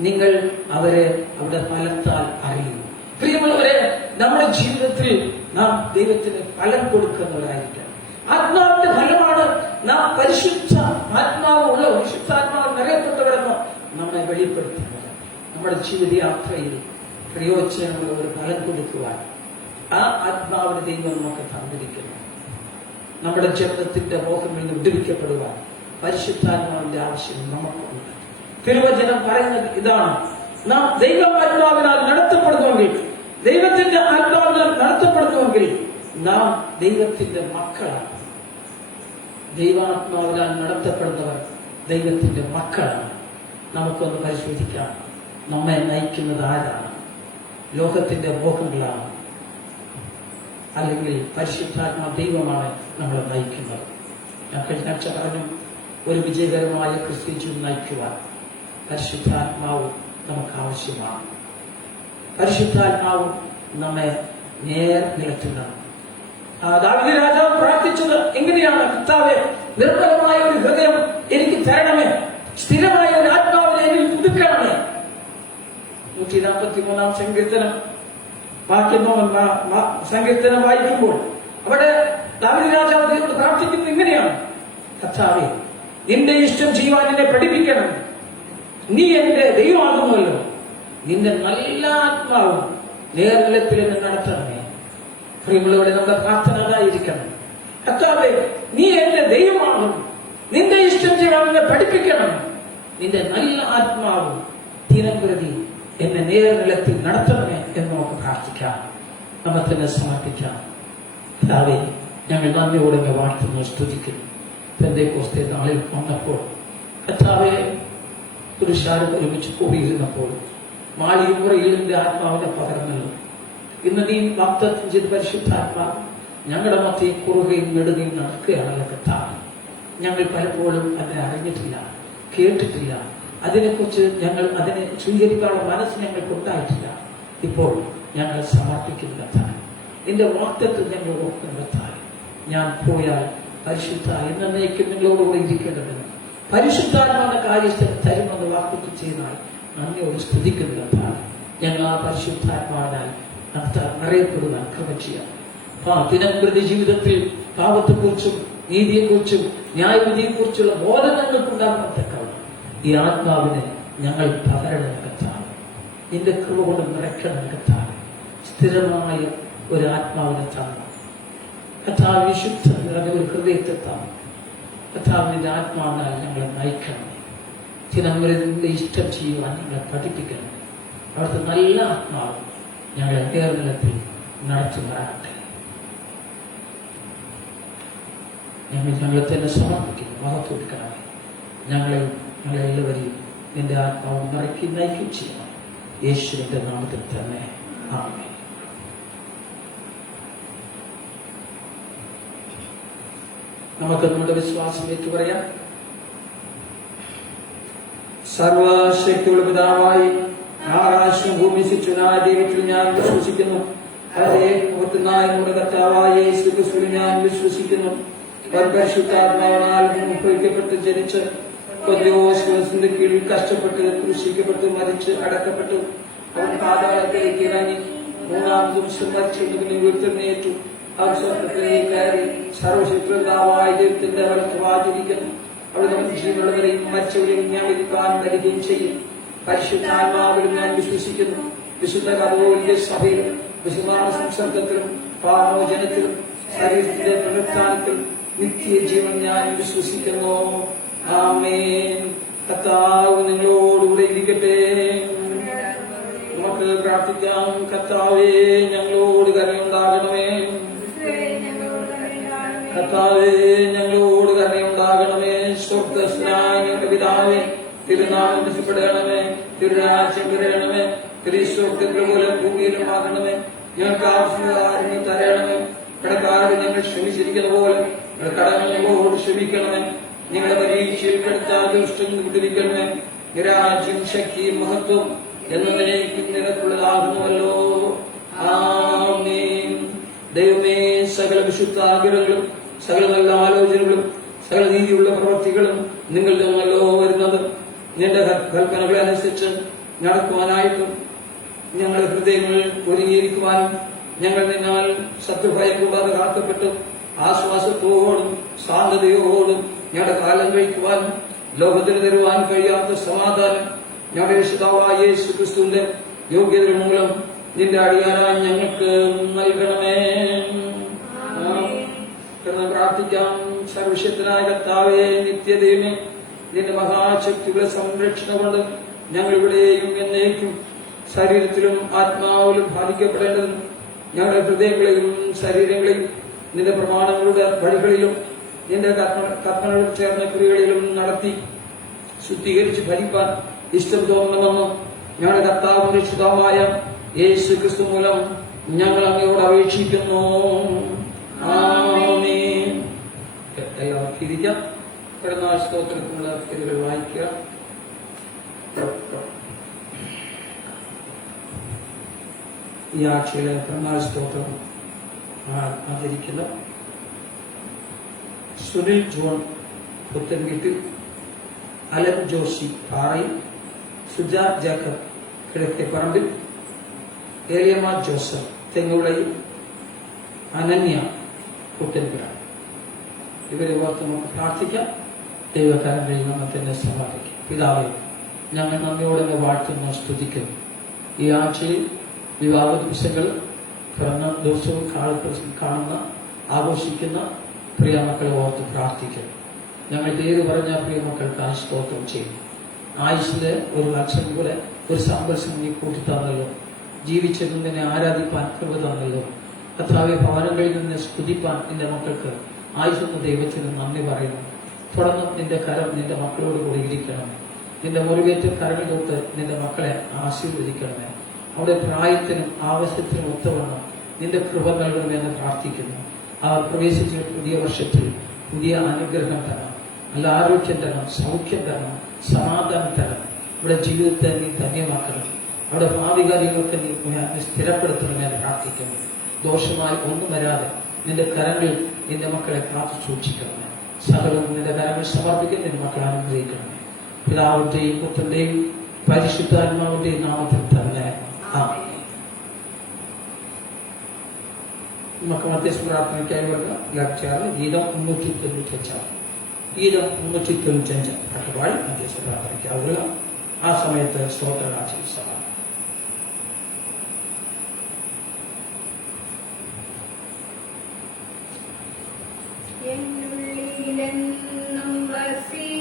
നിങ്ങൾ അവരെ അവിടെ ഫലത്താൽ അറിയും. പ്രിയമുള്ളവരെ, നമ്മുടെ ജീവിതത്തിൽ നാം ദൈവത്തിന് ഫലം കൊടുക്കുന്നവരായിരിക്കണം. ആത്മാവിന്റെ ഫലമാണ് നാം പരിശുദ്ധ ആത്മാവുള്ള പരിശുദ്ധാത്മാവ് നിറയപ്പെട്ടവരെന്ന് നമ്മെ വെളിപ്പെടുത്തുന്നത്. നമ്മുടെ ജീവിതയാത്രയിൽ പ്രയോജനമുള്ള ഒരു ഫലം കൊടുക്കുവാൻ ആ ആത്മാവിന്റെ ദൈവം നമുക്ക് തന്നിരിക്കുന്നു. നമ്മുടെ ജന്മത്തിന്റെ മോഹങ്ങളിൽ നിന്ന് വിടുവിക്കപ്പെടുവാൻ പരിശുദ്ധാത്മാവിന്റെ ആവശ്യം നമുക്കുണ്ട്. തിരുവചനം പറയുന്നത് ഇതാണ്: നാം ദൈവാത്മാവിനാൽ നടത്തപ്പെടുന്നുവെങ്കിൽ, ദൈവത്തിന്റെ ആത്മാവിനാൽ നടത്തപ്പെടുന്നുവെങ്കിൽ നാം ദൈവത്തിന്റെ മക്കളാണ്. ദൈവാത്മാവിനാൽ നടത്തപ്പെടുന്നവർ ദൈവത്തിന്റെ മക്കളാണ്. നമുക്കൊന്ന് പരിശോധിക്കാം, നമ്മെ നയിക്കുന്നത് ആരാണ്? ലോകത്തിന്റെ മോഹങ്ങളാണ്, അല്ലെങ്കിൽ പരിശുദ്ധാത്മാ ദൈവമാണ് നമ്മളെ നയിക്കുന്നത്? ഞാൻ കഴിഞ്ഞ ആഴ്ച പറഞ്ഞു, ഒരു വിജയകരമായ ക്രിസ്ത്യൻ ജീവിതം നയിക്കുവാൻ പരിശുദ്ധാത്മാവ് നമുക്ക് ആവശ്യമാണ്. പരിശുദ്ധാത്മാവ് നമ്മെ നിലത്തുന്നതാണ്. ദാവീദ് രാജാവ് പ്രാർത്ഥിച്ചത് എങ്ങനെയാണ്? കർത്താവേ, നിർമ്മലമായ ഒരു ഹൃദയം എനിക്ക് തരണമേ, സ്ഥിരമായ ഒരു ആത്മാവിനെ എന്നിൽ പുതുക്കണമേ. 143 സങ്കീർത്തനം സങ്കീർത്തനം വായിക്കുമ്പോൾ അവിടെ ദാവീദ് രാജാവ് ദൈവത്തോട് പ്രാർത്ഥിക്കുന്നത് ഇങ്ങനെയാണ്: കർത്താവേ, നിന്റെ ഇഷ്ടം ചെയ്യുവാൻ എന്നെ പഠിപ്പിക്കണം. നീ എന്റെ ദൈവമാകുമല്ലോ. നിന്റെ നല്ല ആത്മാവും നേർനിലത്തിൽ എന്നെ നടത്തണമേ. പ്രിയമുള്ളവരെ, നമ്മുടെ പ്രാർത്ഥന അതായിരിക്കണം: കർത്താവേ, നീ എന്റെ ദൈവമാകും, നിന്റെ ഇഷ്ടം ചെയ്യാൻ എന്നെ പഠിപ്പിക്കണം. നിന്റെ നല്ല ആത്മാവും ദിനംപ്രതി എന്നെ നേർനിലത്തിൽ നടത്തണമേ എന്ന് നമുക്ക് പ്രാർത്ഥിക്കാം. നമ്മൾ തന്നെ സമർപ്പിക്കാം. കർത്താവേ, ഞങ്ങൾ നന്ദിയോടെ വാഴ്ത്തുന്നു, സ്തുതിക്കുന്നു. പെന്തക്കോസ്തേ നാളിൽ വന്നപ്പോൾ കർത്താവേ, പുരുഷാരം ഒരുമിച്ച് കൂടിയിരുന്നപ്പോൾ മാളികമുറയിൽ നിന്റെ ആത്മാവിനെ പകർന്നല്ലോ. ഇന്ന് നീ വാഗ്ദത്തം ചെയ്ത പരിശുദ്ധാത്മാവ് ഞങ്ങളുടെ മധ്യേ കുറുകയും നെടുകയും നടക്കുകയാണല്ലോ. കർത്താവ്, ഞങ്ങൾ പലപ്പോഴും അതിനെ അറിഞ്ഞിട്ടില്ല, കേട്ടിട്ടില്ല. അതിനെക്കുറിച്ച് ഞങ്ങൾ അതിനെ സ്വീകരിക്കാനുള്ള മനസ്സ് ഞങ്ങൾക്ക് ഉണ്ടായിട്ടില്ല. ഇപ്പോൾ ഞങ്ങൾ സമർപ്പിക്കുന്ന കർത്താവേ, നിന്റെ വാഗ്ദത്തം ഞങ്ങൾ ഓർക്കുന്ന കർത്താവേ, ഞാൻ പോയാൽ പരിശുദ്ധ എന്നേക്കും നിങ്ങളോടുകൂടെ ഇരിക്കേണ്ടതിന് പരിശുദ്ധാത്മാവിന്റെ കാര്യസ്ഥൻ തരുമെന്ന് വാഗ്ദത്തം ചെയ്താൽ നന്ദിയോട് സ്തുതിക്കുന്ന കർത്താവേ, ഞങ്ങൾ ആ പരിശുദ്ധാത്മാവിനാൽ അറിയപ്പെടുവാൻ കൃപ ചെയ്യാം. ദിനംപ്രതി ജീവിതത്തിൽ പാപത്തെക്കുറിച്ചും നീതിയെക്കുറിച്ചും ന്യായവിധിയെക്കുറിച്ചുള്ള ബോധം ഞങ്ങൾക്കുണ്ടാകുന്നതൊക്കെ ഈ ആത്മാവിനെ ഞങ്ങൾ പകരണം കർത്താവേ, നിന്റെ കൃപ കൊണ്ട് നിറയ്ക്കണം കർത്താവേ. സ്ഥിരമായ ഒരു ആത്മാവിനെ തന്നു കർത്താവ്, വിശുദ്ധ നിറഞ്ഞ ഒരു ഹൃദയത്തെ തന്നു കർത്താവിന്റെ ആത്മാവിനാൽ ഞങ്ങളെ നയിക്കണം. ദിനംപ്രതി ഇഷ്ടം ചെയ്യുവാൻ ഞങ്ങളെ പഠിപ്പിക്കണം. അവിടുത്തെ നല്ല ആത്മാവ് ഞങ്ങളെ നേർനിലത്തിൽ നടത്തുമാറാകട്ടെ. ഞങ്ങളെ തന്നെ സമർപ്പിക്കുന്നു. മഹത്വം ഞങ്ങളെല്ലാവരെയും നിന്റെ ആത്മാവ് നിറയ്ക്കി നയിക്കും ചെയ്യണം. യേശുവിന്റെ നാമത്തിൽ തന്നെ ആമേൻ. നമുക്ക് നമ്മുടെ വിശ്വാസം ഏറ്റുപറയാം. സർവശക്തിയുള്ള പിതാവായി ആകാശം ഭൂമി സൃഷ്ടിച്ചവനായ ദൈവത്തിൽ ഞാൻ വിശ്വസിക്കുന്നു. നമ്മുടെ കർത്താവായ യേശു ക്രിസ്തുവിൽ ഞാൻ വിശ്വസിക്കുന്നു. പരിശുദ്ധാത്മാവിനാൽ ഉത്ഭവിക്കപ്പെട്ട് ജനിച്ച് പൊന്തിയോസിന്റെ കീഴിൽ കഷ്ടപ്പെട്ട് ക്രൂശിക്കപ്പെട്ട് മരിച്ച് അടക്കപ്പെട്ടു. അവൻ പാതാളത്തിലേക്ക് ഇറങ്ങി 3-ാം ദിവസം മരിച്ചെടുക്കുന്ന ഉയർത്തെഴുന്നേറ്റു. അവൻ സ്വർഗ്ഗത്തിലേക്ക് കയറി സർവശക്തനായ ദൈവത്തിന്റെ വലത്ത് വാചരിക്കുന്നു. അവിടെ നമുക്ക് ജീവനുള്ളവരെയും മരിച്ചവരെയും ഞാൻ വിധിക്കാൻ വരികയും ചെയ്യും. പരിശുദ്ധാത്മാവിലും ഞാൻ വിശ്വസിക്കുന്നു. വിശുദ്ധ കത്തോലിക്ക സഭയിലും വിശുദ്ധ സംസർഗത്തിലും പാപമോചനത്തിലും ശരീരത്തിന്റെ പുനരുത്ഥാനത്തിലും നിത്യജീവൻ ഞാൻ വിശ്വസിക്കുന്നു. ആമേൻ. കർത്താവ് നിങ്ങളോടുകൂടെ ഇരിക്കട്ടെ. നമുക്ക് പ്രാർത്ഥിക്കാം. കർത്താവേ, ഞങ്ങളോട് കരുണയുണ്ടാകണമേ. കർത്താവേ, ഞങ്ങളോട് കരുണയുണ്ടാകണമേ. സ്വർഗ്ഗസ്ഥനായ ഞങ്ങളുടെ പിതാവേ, തിരുനാമം രക്ഷപ്പെടണമേ. തിരുരാജ്യം വരണമേ. തിരുസ്വർഗ്ഗത്തിലെ പോലെ ഭൂമിയിലും ആകണമേ. ഞങ്ങൾക്ക് ആവശ്യമുള്ള തരണമേ. കടക്കാരോട് ഞങ്ങൾ ക്ഷമിച്ചിരിക്കുന്ന പോലെ കടങ്ങളോട് ക്ഷമിക്കണമേ. നിങ്ങളുടെ പരീക്ഷയിൽ പെടുത്താൻ ദുഷ്ടം വിട്ടിരിക്കണമേ. രാജ്യം ശക്തിയും മഹത്വം എന്നതിനേക്കും നിനക്കുള്ളതാകുന്നുവല്ലോ. ആമേൻ. ദൈവമേ, സകല വിശുദ്ധ ആഗ്രഹങ്ങളും സകല നല്ല ആലോചനകളും സകല നീതിയുള്ള പ്രവൃത്തികളും നിങ്ങളുടെ നല്ലോ വരുന്നത്. നിന്റെ കൽപ്പനകളെ അനുസരിച്ച് നടക്കുവാനായിട്ടും ഞങ്ങളുടെ ഹൃദയങ്ങളിൽ ഒരുങ്ങിയിരിക്കുവാനും ഞങ്ങൾ നിന്നാൽ ശത്രുഭയം കൂടാതെ കാക്കപ്പെട്ടു ആശ്വാസത്തോടും ശാന്തതയോടും ഞങ്ങളുടെ കാലം കഴിക്കുവാനും ലോകത്തിന് തരുവാൻ കഴിയാത്ത സമാധാനം ഞങ്ങളുടെ രക്ഷിതാവായ യേശു ക്രിസ്തുവിന്റെ യോഗ്യതയുടെ മൂലം നിന്റെ അടിയാനായി ഞങ്ങൾക്ക് നൽകണമേ. പ്രാർത്ഥിക്കാം. സർവശക്തനായ കർത്താവേ, നിത്യദൈവമേ, നിന്റെ മഹാശക്തിയുടെ സംരക്ഷണ കൊണ്ട് ഞങ്ങൾ ഇവിടെയും എന്നേക്കും ശരീരത്തിലും ആത്മാവിലും ബാധിക്കപ്പെടേണ്ടതും ഞങ്ങളുടെ ഹൃദയങ്ങളെയും ശരീരങ്ങളെയും നിന്റെ പ്രമാണങ്ങളുടെ വഴികളിലും നിന്റെ കർമ്മങ്ങളിൽ ചേർന്ന ക്രിയകളിലും നടത്തി ശുദ്ധീകരിച്ച് ഭരിക്കാൻ ഇഷ്ടം തോന്നണമെന്ന് ഞങ്ങളുടെ കർത്താവും രക്ഷിതാവുമായ യേശു ക്രിസ്തു മൂലം ഞങ്ങൾ അങ്ങയോട് അപേക്ഷിക്കുന്നു. ആമേൻ. എല്ലാവർക്കും ഇരിക്കാം. പെരുന്നാൾ സ്തോത്രത്തിനുള്ള പേരുകൾ വായിക്കുക. ഈ ആഴ്ചയിലെ പെരുന്നാൾ സ്തോത്രം ആചരിക്കുന്ന സുനിൽ ജോൺ പുത്തൻവീട്ടിൽ, അലൻ ജോഷി പാറയിൽ, സുജ ജാക്കബ് കിഴക്കേപ്പറമ്പിൽ, ഏലിയമ്മ ജോസഫ് തെങ്ങുവിളയിൽ, അനന്യ കുട്ടൻപുര. ഇവരെ ഓർത്ത് നമുക്ക് പ്രാർത്ഥിക്കാം. ദൈവകാരങ്ങളിൽ നമ്മൾ തന്നെ സമർപ്പിക്കും. പിതാവേ, ഞങ്ങൾ നന്ദിയോടെ വാഴ്ത്തുന്നു, സ്തുതിക്കുന്നു. ഈ ആഴ്ചയിൽ വിവാഹ ദിവസങ്ങൾ പിറന്ന ദിവസവും കാണുന്ന ആഘോഷിക്കുന്ന പ്രിയ മക്കളെ ഓർത്ത് പ്രാർത്ഥിക്കുന്നു. ഞങ്ങൾ പേര് പറഞ്ഞ പ്രിയ മക്കൾക്ക് സ്തോത്രം ചെയ്യും. ആയുഷിലെ ഒരു വർഷം പോലെ ഒരു സമ്പർശം നീ കൂട്ടി തന്നല്ലോ. ജീവിച്ചിരുന്നതിനെ ആരാധിപ്പാൻ കൃപ തന്നല്ലോ. കർത്താവെ, ഭവനങ്ങളിൽ നിന്ന് സ്തുതിപ്പാൻ നിന്റെ മക്കൾക്ക് ആയുഷെന്ന ദൈവത്തിന് നന്ദി പറയുന്നു. തുടർന്ന് നിന്റെ കരം നിന്റെ മക്കളോട് കൂടി ഇരിക്കണമേ. നിന്റെ മുറിവേറ്റ കരങ്ങൾ തൊട്ട് നിന്റെ മക്കളെ ആശീർവദിക്കണമേ. അവിടെ പ്രായത്തിനും ആവശ്യത്തിനും ഒത്തവണ്ണം നിന്റെ കൃപ നൽകണമെന്ന് പ്രാർത്ഥിക്കുന്നു. അവർ പ്രവേശിച്ച പുതിയ വർഷത്തിൽ പുതിയ അനുഗ്രഹം തരണം. നല്ല ആരോഗ്യം തരണം, സൗഖ്യം തരണം, സമാധാനം തരണം. ഇവിടെ ജീവിതത്തെ നീ ധന്യമാക്കണം. അവിടെ ഭാവി കാര്യങ്ങളൊക്കെ നീ സ്ഥിരപ്പെടുത്തണം ഞാൻ പ്രാർത്ഥിക്കുന്നു. ദോഷമായി ഒന്നും വരാതെ നിന്റെ കരങ്ങളിൽ നിന്റെ മക്കളെ കാത്തു സൂക്ഷിക്കണം. സകലം നിന്റെ കരങ്ങൾ സമർപ്പിക്കുന്ന നിന്റെ മക്കളെ അനുഗ്രഹിക്കണം. പിതാവിന്റെയും പുത്രന്റെയും പരിശുദ്ധാത്മാവിന്റെയും നാമത്തിൽ തന്നെ ആമേൻ. നമുക്ക് മധ്യസ്ഥ പ്രാർത്ഥനയ്ക്കായി വരുന്ന വ്യാഖ്യാനം ഗീതം 395. ഗീതം 395 പാട്ടുപാടി മധ്യസ്ഥ പ്രാർത്ഥനയ്ക്കാവുക. ആ സമയത്ത് സ്തോത്രകാഴ്ച എന്നുള്ളിലെന്നും വസിച്ചിടുവാൻ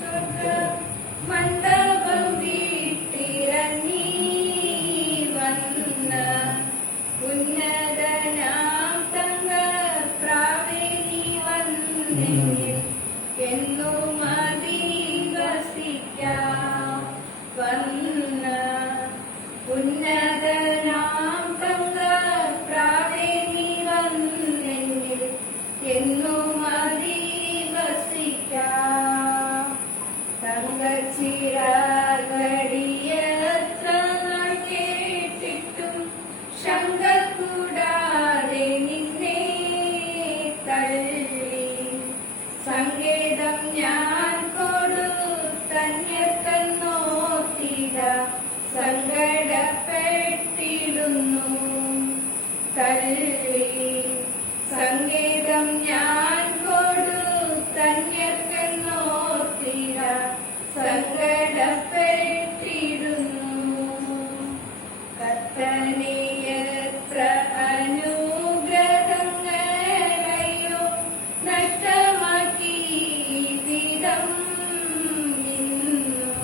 സ്വർഗ്ഗ മണ്ഡപം വീട്ടിറങ്ങി വന്ന ഉന്നതനാം തങ്കപ്രാവേ നീ വന്നെങ്കിൽ എന്നും അതിവസിക്കാം വന്ന ഉന്നതനാം തങ്കപ്രാവേ നീ വന്നെങ്കിൽ എന്നും അതിവസിക്കാം. തങ്കച്ചിറകടിയത്ര നാൾ കേട്ടിട്ടും ശങ്ക കൂടാതെ നിന്നെ തള്ളി സങ്കേതം ഞാൻ കൊടുത്തന്യർക്കന്നോത്തിത സങ്കടപ്പെട്ടിടുന്നു തള്ളി സങ്കേതം ഞാൻ കൊടുത്തന്യർക്കന്നോത്തിത സങ്കടപ്പെട്ടിടുന്നു. കർത്തനെ എത്ര അനുഗ്രഹങ്ങളെയോ നഷ്ടമാക്കി വിധം ഇന്നും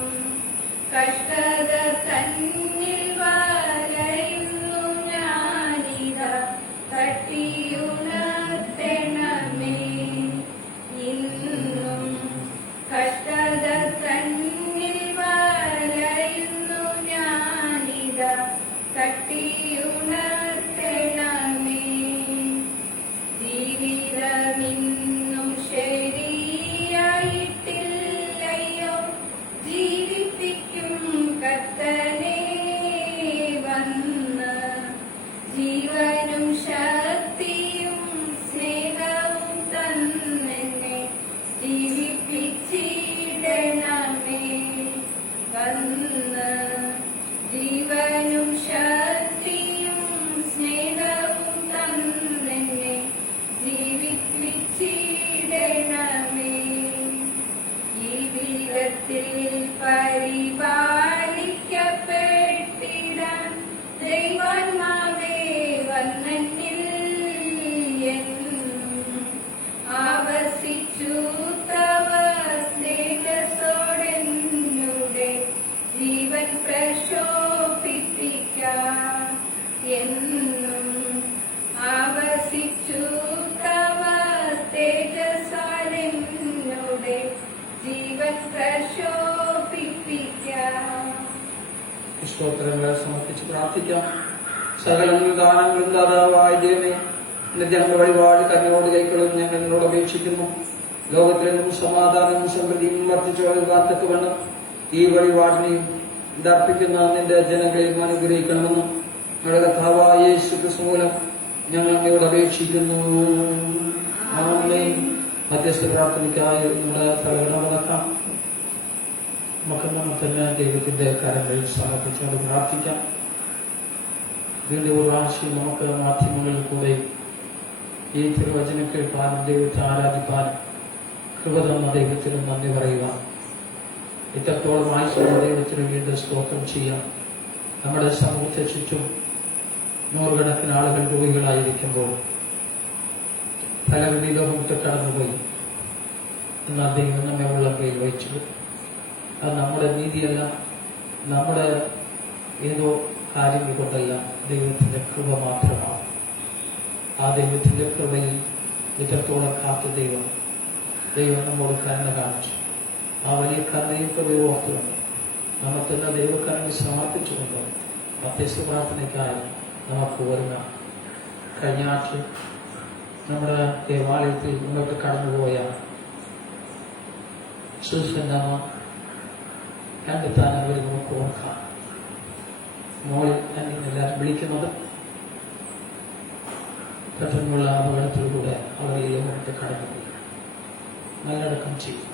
കഷ്ടത തന്നിൽ വലയുന്നു ഞാനിത തട്ടിയുണർത്തണമേ. ഇന്നും കഷ്ടത തന്നിൽ വലയുന്നു ഞാനിത തട്ടിയുണർത്തണമേ. ജീവിതമിന്നും ശരിയായിട്ടില്ലയോ ജീവിപ്പിക്കും കർത്തനെ വന്ന് ജീവനും ശക്തിയും സ്നേഹവും തന്നെ ജീവിപ്പിച്ചിടണമേ. വന്ന് ജീവനും ശക്തിയും സ്നേഹവും തന്നെ ജീവിപ്പിച്ചിടണമേ. ഈ വിധത്തിൽ പരിപാലിക്കപ്പെട്ടിടാൻ ദൈവാത്മാവേ വന്നെന്നിൽ എന്നും ആവസിച്ചു തവ സ്നേഹത്തോടെന്നുടെ ജീവൻ പ്രശോഭിപ്പിക്കാം. എന്നും ആവസിച്ചു തവ തേജസ്സാലെന്നുടെ ജീവൻ പ്രശോഭിപ്പിക്കാം. സ്തോത്രങ്ങളെ സമർപ്പിച്ച് പ്രാർത്ഥിക്കാം. സകലങ്ങളും ദാനങ്ങളും ദാതാവായ ദൈവമേ, ഞങ്ങളുടെ വഴിപാട് കണ്ണോട് കൈക്കൊള്ളും ഞങ്ങൾ നിന്നോട് അപേക്ഷിക്കുന്നു. ലോകത്തിലെന്നും സമാധാനവും സമൃദ്ധിയും വർദ്ധിച്ചു വരുവാത്തക്ക് വേണം ഈ വഴിപാടിനെയും ഇതർപ്പിക്കുന്ന നിന്റെ ജനങ്ങളെയും അനുഗ്രഹിക്കണമെന്നും ഞങ്ങളുടെ കർത്താവായ യേശു ക്രിസ്തു മൂലം ഞങ്ങൾ അങ്ങയോട് അപേക്ഷിക്കുന്നു. ആമേൻ. മധ്യസ്ഥ പ്രാർത്ഥനയ്ക്കായി നമ്മുടെ തലകണം നടക്കാം. നമുക്ക് നമ്മൾ തന്നെ ദൈവത്തിന്റെ കരങ്ങളിൽ സമർപ്പിച്ചുകൊണ്ട് പ്രാർത്ഥിക്കാം. വീണ്ടും ഒരു പ്രാവശ്യം നമുക്ക് മാധ്യമങ്ങളിൽ കൂടെ ഈ തിരുവചനം കേൾക്കാനും ദൈവത്തെ ആരാധിക്കാനും കൃപ തന്ന ദൈവത്തിന് നന്ദി പറയുക. ഇത്രത്തോളം ആയുസുള്ള ദൈവത്തിന് വീണ്ടും സ്തോത്രം ചെയ്യാം. നമ്മുടെ സമൂഹത്തെ ചുറ്റും നൂറുകണക്കിന് ആളുകൾ രോഗികളായിരിക്കുമ്പോൾ പലരുടെ ലോകത്ത് കടന്നുപോയി. എന്നാൽ ദൈവം നമ്മെ ഉള്ള കയ്യിൽ വഹിച്ചു. അത് നമ്മുടെ നീതിയല്ല, നമ്മുടെ ഏതോ കാര്യങ്ങൾ കൊണ്ടല്ല, ദൈവത്തിന്റെ കൃപ മാത്രമാണ്. ആ ദൈവത്തിന്റെ കൃപയിൽ ഇത്രത്തോളം കാത്ത ദൈവം നമ്മോട് കരുണ കാണിച്ചു. ആ വലിയ കരുണയും കൃപയും ഓർത്തുകൊണ്ട് നമ്മൾ തന്നെ ദൈവക്കരുണ സമർപ്പിച്ചുകൊണ്ട് മധ്യസ്ഥ പ്രാർത്ഥനയ്ക്കായി നമുക്ക് വരുന്ന കഴിഞ്ഞ ആഴ്ച നമ്മുടെ ദേവാലയത്തിൽ മുന്നോട്ട് കടന്നുപോയ സുസന്നമ്മ കണ്ടെത്താൻ അവർ നമുക്ക് ഓർക്കാം. മോളിൽ എല്ലാവരും വിളിക്കുന്നത് പെട്ടെന്നുള്ള അപകടത്തിലൂടെ അവർ ഈ ലോകത്ത് കടന്നുപോയി നല്ലടക്കം ചെയ്തു.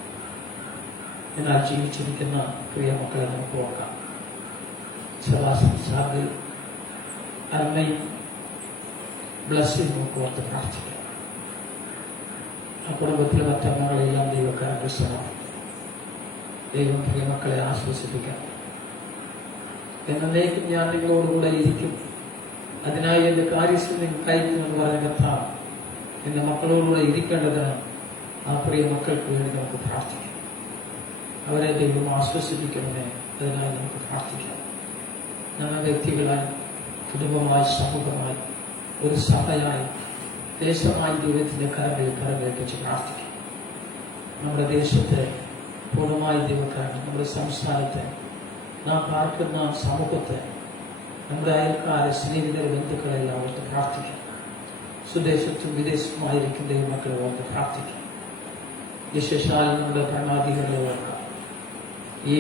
എന്നാൽ ജീവിച്ചിരിക്കുന്ന പ്രിയ മക്കളെ നമുക്ക് ഓർക്കാം. സെബാസ്റ്റ്യൻ സാറിൽ അമ്മയും ബ്ലസ്സിൽ നമുക്ക് ഓർത്ത് പ്രാർത്ഥിക്കാം. ആ കുടുംബത്തിലെ മറ്റമ്മകളെല്ലാം ദൈവക്കാരുടെ സമർപ്പിക്കും. ദൈവം പ്രിയ മക്കളെ ആശ്വസിപ്പിക്കാം. എന്നേക്കും ഞാൻ നിങ്ങളോടുകൂടെ ഇരിക്കും, അതിനായി എന്റെ കാര്യസ്ഥിതി കഴിക്കുമെന്ന് പറഞ്ഞ കർത്താവ് എന്റെ മക്കളോടുകൂടെ ഇരിക്കേണ്ടതിന് ആ പ്രിയ മക്കൾക്ക് വേണ്ടി നമുക്ക് പ്രാർത്ഥിക്കാം. അവരെ ദൈവം ആശ്വസിപ്പിക്കണമേ, അതിനായി നമുക്ക് പ്രാർത്ഥിക്കാം. ഞങ്ങൾ വ്യക്തികളായി, കുടുംബമായി, സമൂഹമായി, ഒരു സഭയായി, ദേശമായി ദൈവത്തിന്റെ കരമേൽപ്പിച്ച് പ്രാർത്ഥിക്കും. നമ്മുടെ ദേശത്തെ പൂർണ്ണമായി ദൈവക്കാരൻ, നമ്മുടെ സംസ്ഥാനത്തെ, നാം പാർക്കുന്ന സമൂഹത്തെ, നമ്മുടെ അയൽക്കാരെ, സ്നേഹിതരെ, ബന്ധുക്കളെല്ലാം ഓർത്ത് പ്രാർത്ഥിക്കാം. സ്വദേശത്തും വിദേശത്തുമായിരിക്കും ദൈവമക്കളെ ഓർത്ത് പ്രാർത്ഥിക്കാം. വിശേഷാൽ നമ്മുടെ ഭരണാധികാരികളെ ഓർക്കാം. ഈ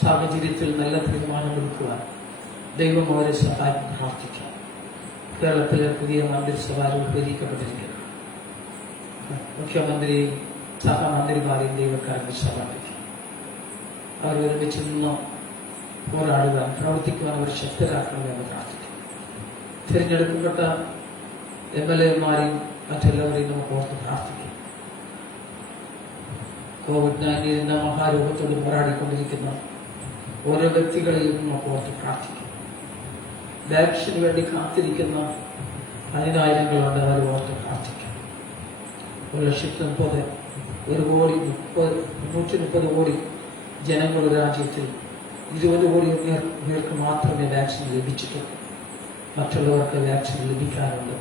സാഹചര്യത്തിൽ നല്ല തീരുമാനമെടുക്കുവാൻ ദൈവം അവരെ സഹായിക്കും പ്രാർത്ഥിക്കാം. കേരളത്തിലെ പുതിയ മന്ത്രിസഭ രൂപീകരിക്കപ്പെട്ടിരിക്കുന്നു. മുഖ്യമന്ത്രി സഹമന്ത്രിമാരെയും ദൈവക്കാരന് സമർപ്പിക്കും. അവർ ഒരുമിച്ച് നിന്ന് പോരാടുവാൻ, പ്രവർത്തിക്കുവാൻ അവർ ശക്തരാക്കണമെന്ന് പ്രാർത്ഥിക്കും. തിരഞ്ഞെടുക്കപ്പെട്ട MLA-മാരെയും മറ്റെല്ലാവരെയും നമുക്ക് ഓർത്ത് പ്രാർത്ഥിക്കും. COVID-19 എന്ന മഹാരോഗത്തോട് പോരാടിക്കൊണ്ടിരിക്കുന്ന ഓരോ വ്യക്തികളെയും നമുക്ക് ഓർത്ത് പ്രാർത്ഥിക്കും. വാക്സിന് വേണ്ടി കാത്തിരിക്കുന്ന 10,000ങ്ങളുണ്ട്, അവർ ഓർത്ത് പ്രാർത്ഥിക്കും. 1,30,000 130 കോടി ജനങ്ങളുടെ രാജ്യത്തിൽ 20 കോടി പേർക്ക് മാത്രമേ വാക്സിൻ ലഭിച്ചിട്ടുള്ളൂ. മറ്റുള്ളവർക്ക് വാക്സിൻ ലഭിക്കാനുണ്ട്.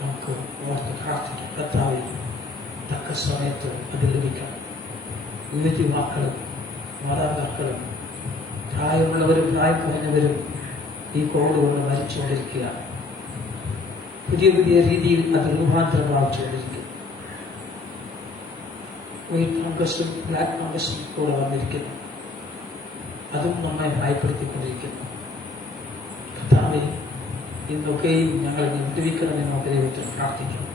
നമുക്ക് ഓർത്ത് പ്രാർത്ഥിക്കാം. കർത്താവേ, തക്ക സമയത്ത് അത് ലഭിക്കണം. യുവതിവാക്കളും മാതാപിതാക്കളും പ്രായമുള്ളവരും പ്രായം കുറഞ്ഞവരും ഈ കോവിഡ് കൊണ്ട് മരിച്ചുകൊണ്ടിരിക്കുകയാണ്. പുതിയ പുതിയ രീതിയിൽ അത് രൂപാന്തരം പ്രാപിച്ചുകൊണ്ടിരിക്കുന്നു. വൈറ്റ് ഫംഗസും ബ്ലാക്ക് ഫംഗസും കൂടെ വന്നിരിക്കുന്നു. അതും നമ്മെ ഭയപ്പെടുത്തിക്കൊണ്ടിരിക്കുന്നു. കർത്താവേ, ഇന്നൊക്കെയും ഞങ്ങൾ വിടുവിക്കണമെന്ന് ദൈവത്തിൽ പ്രാർത്ഥിക്കുന്നു.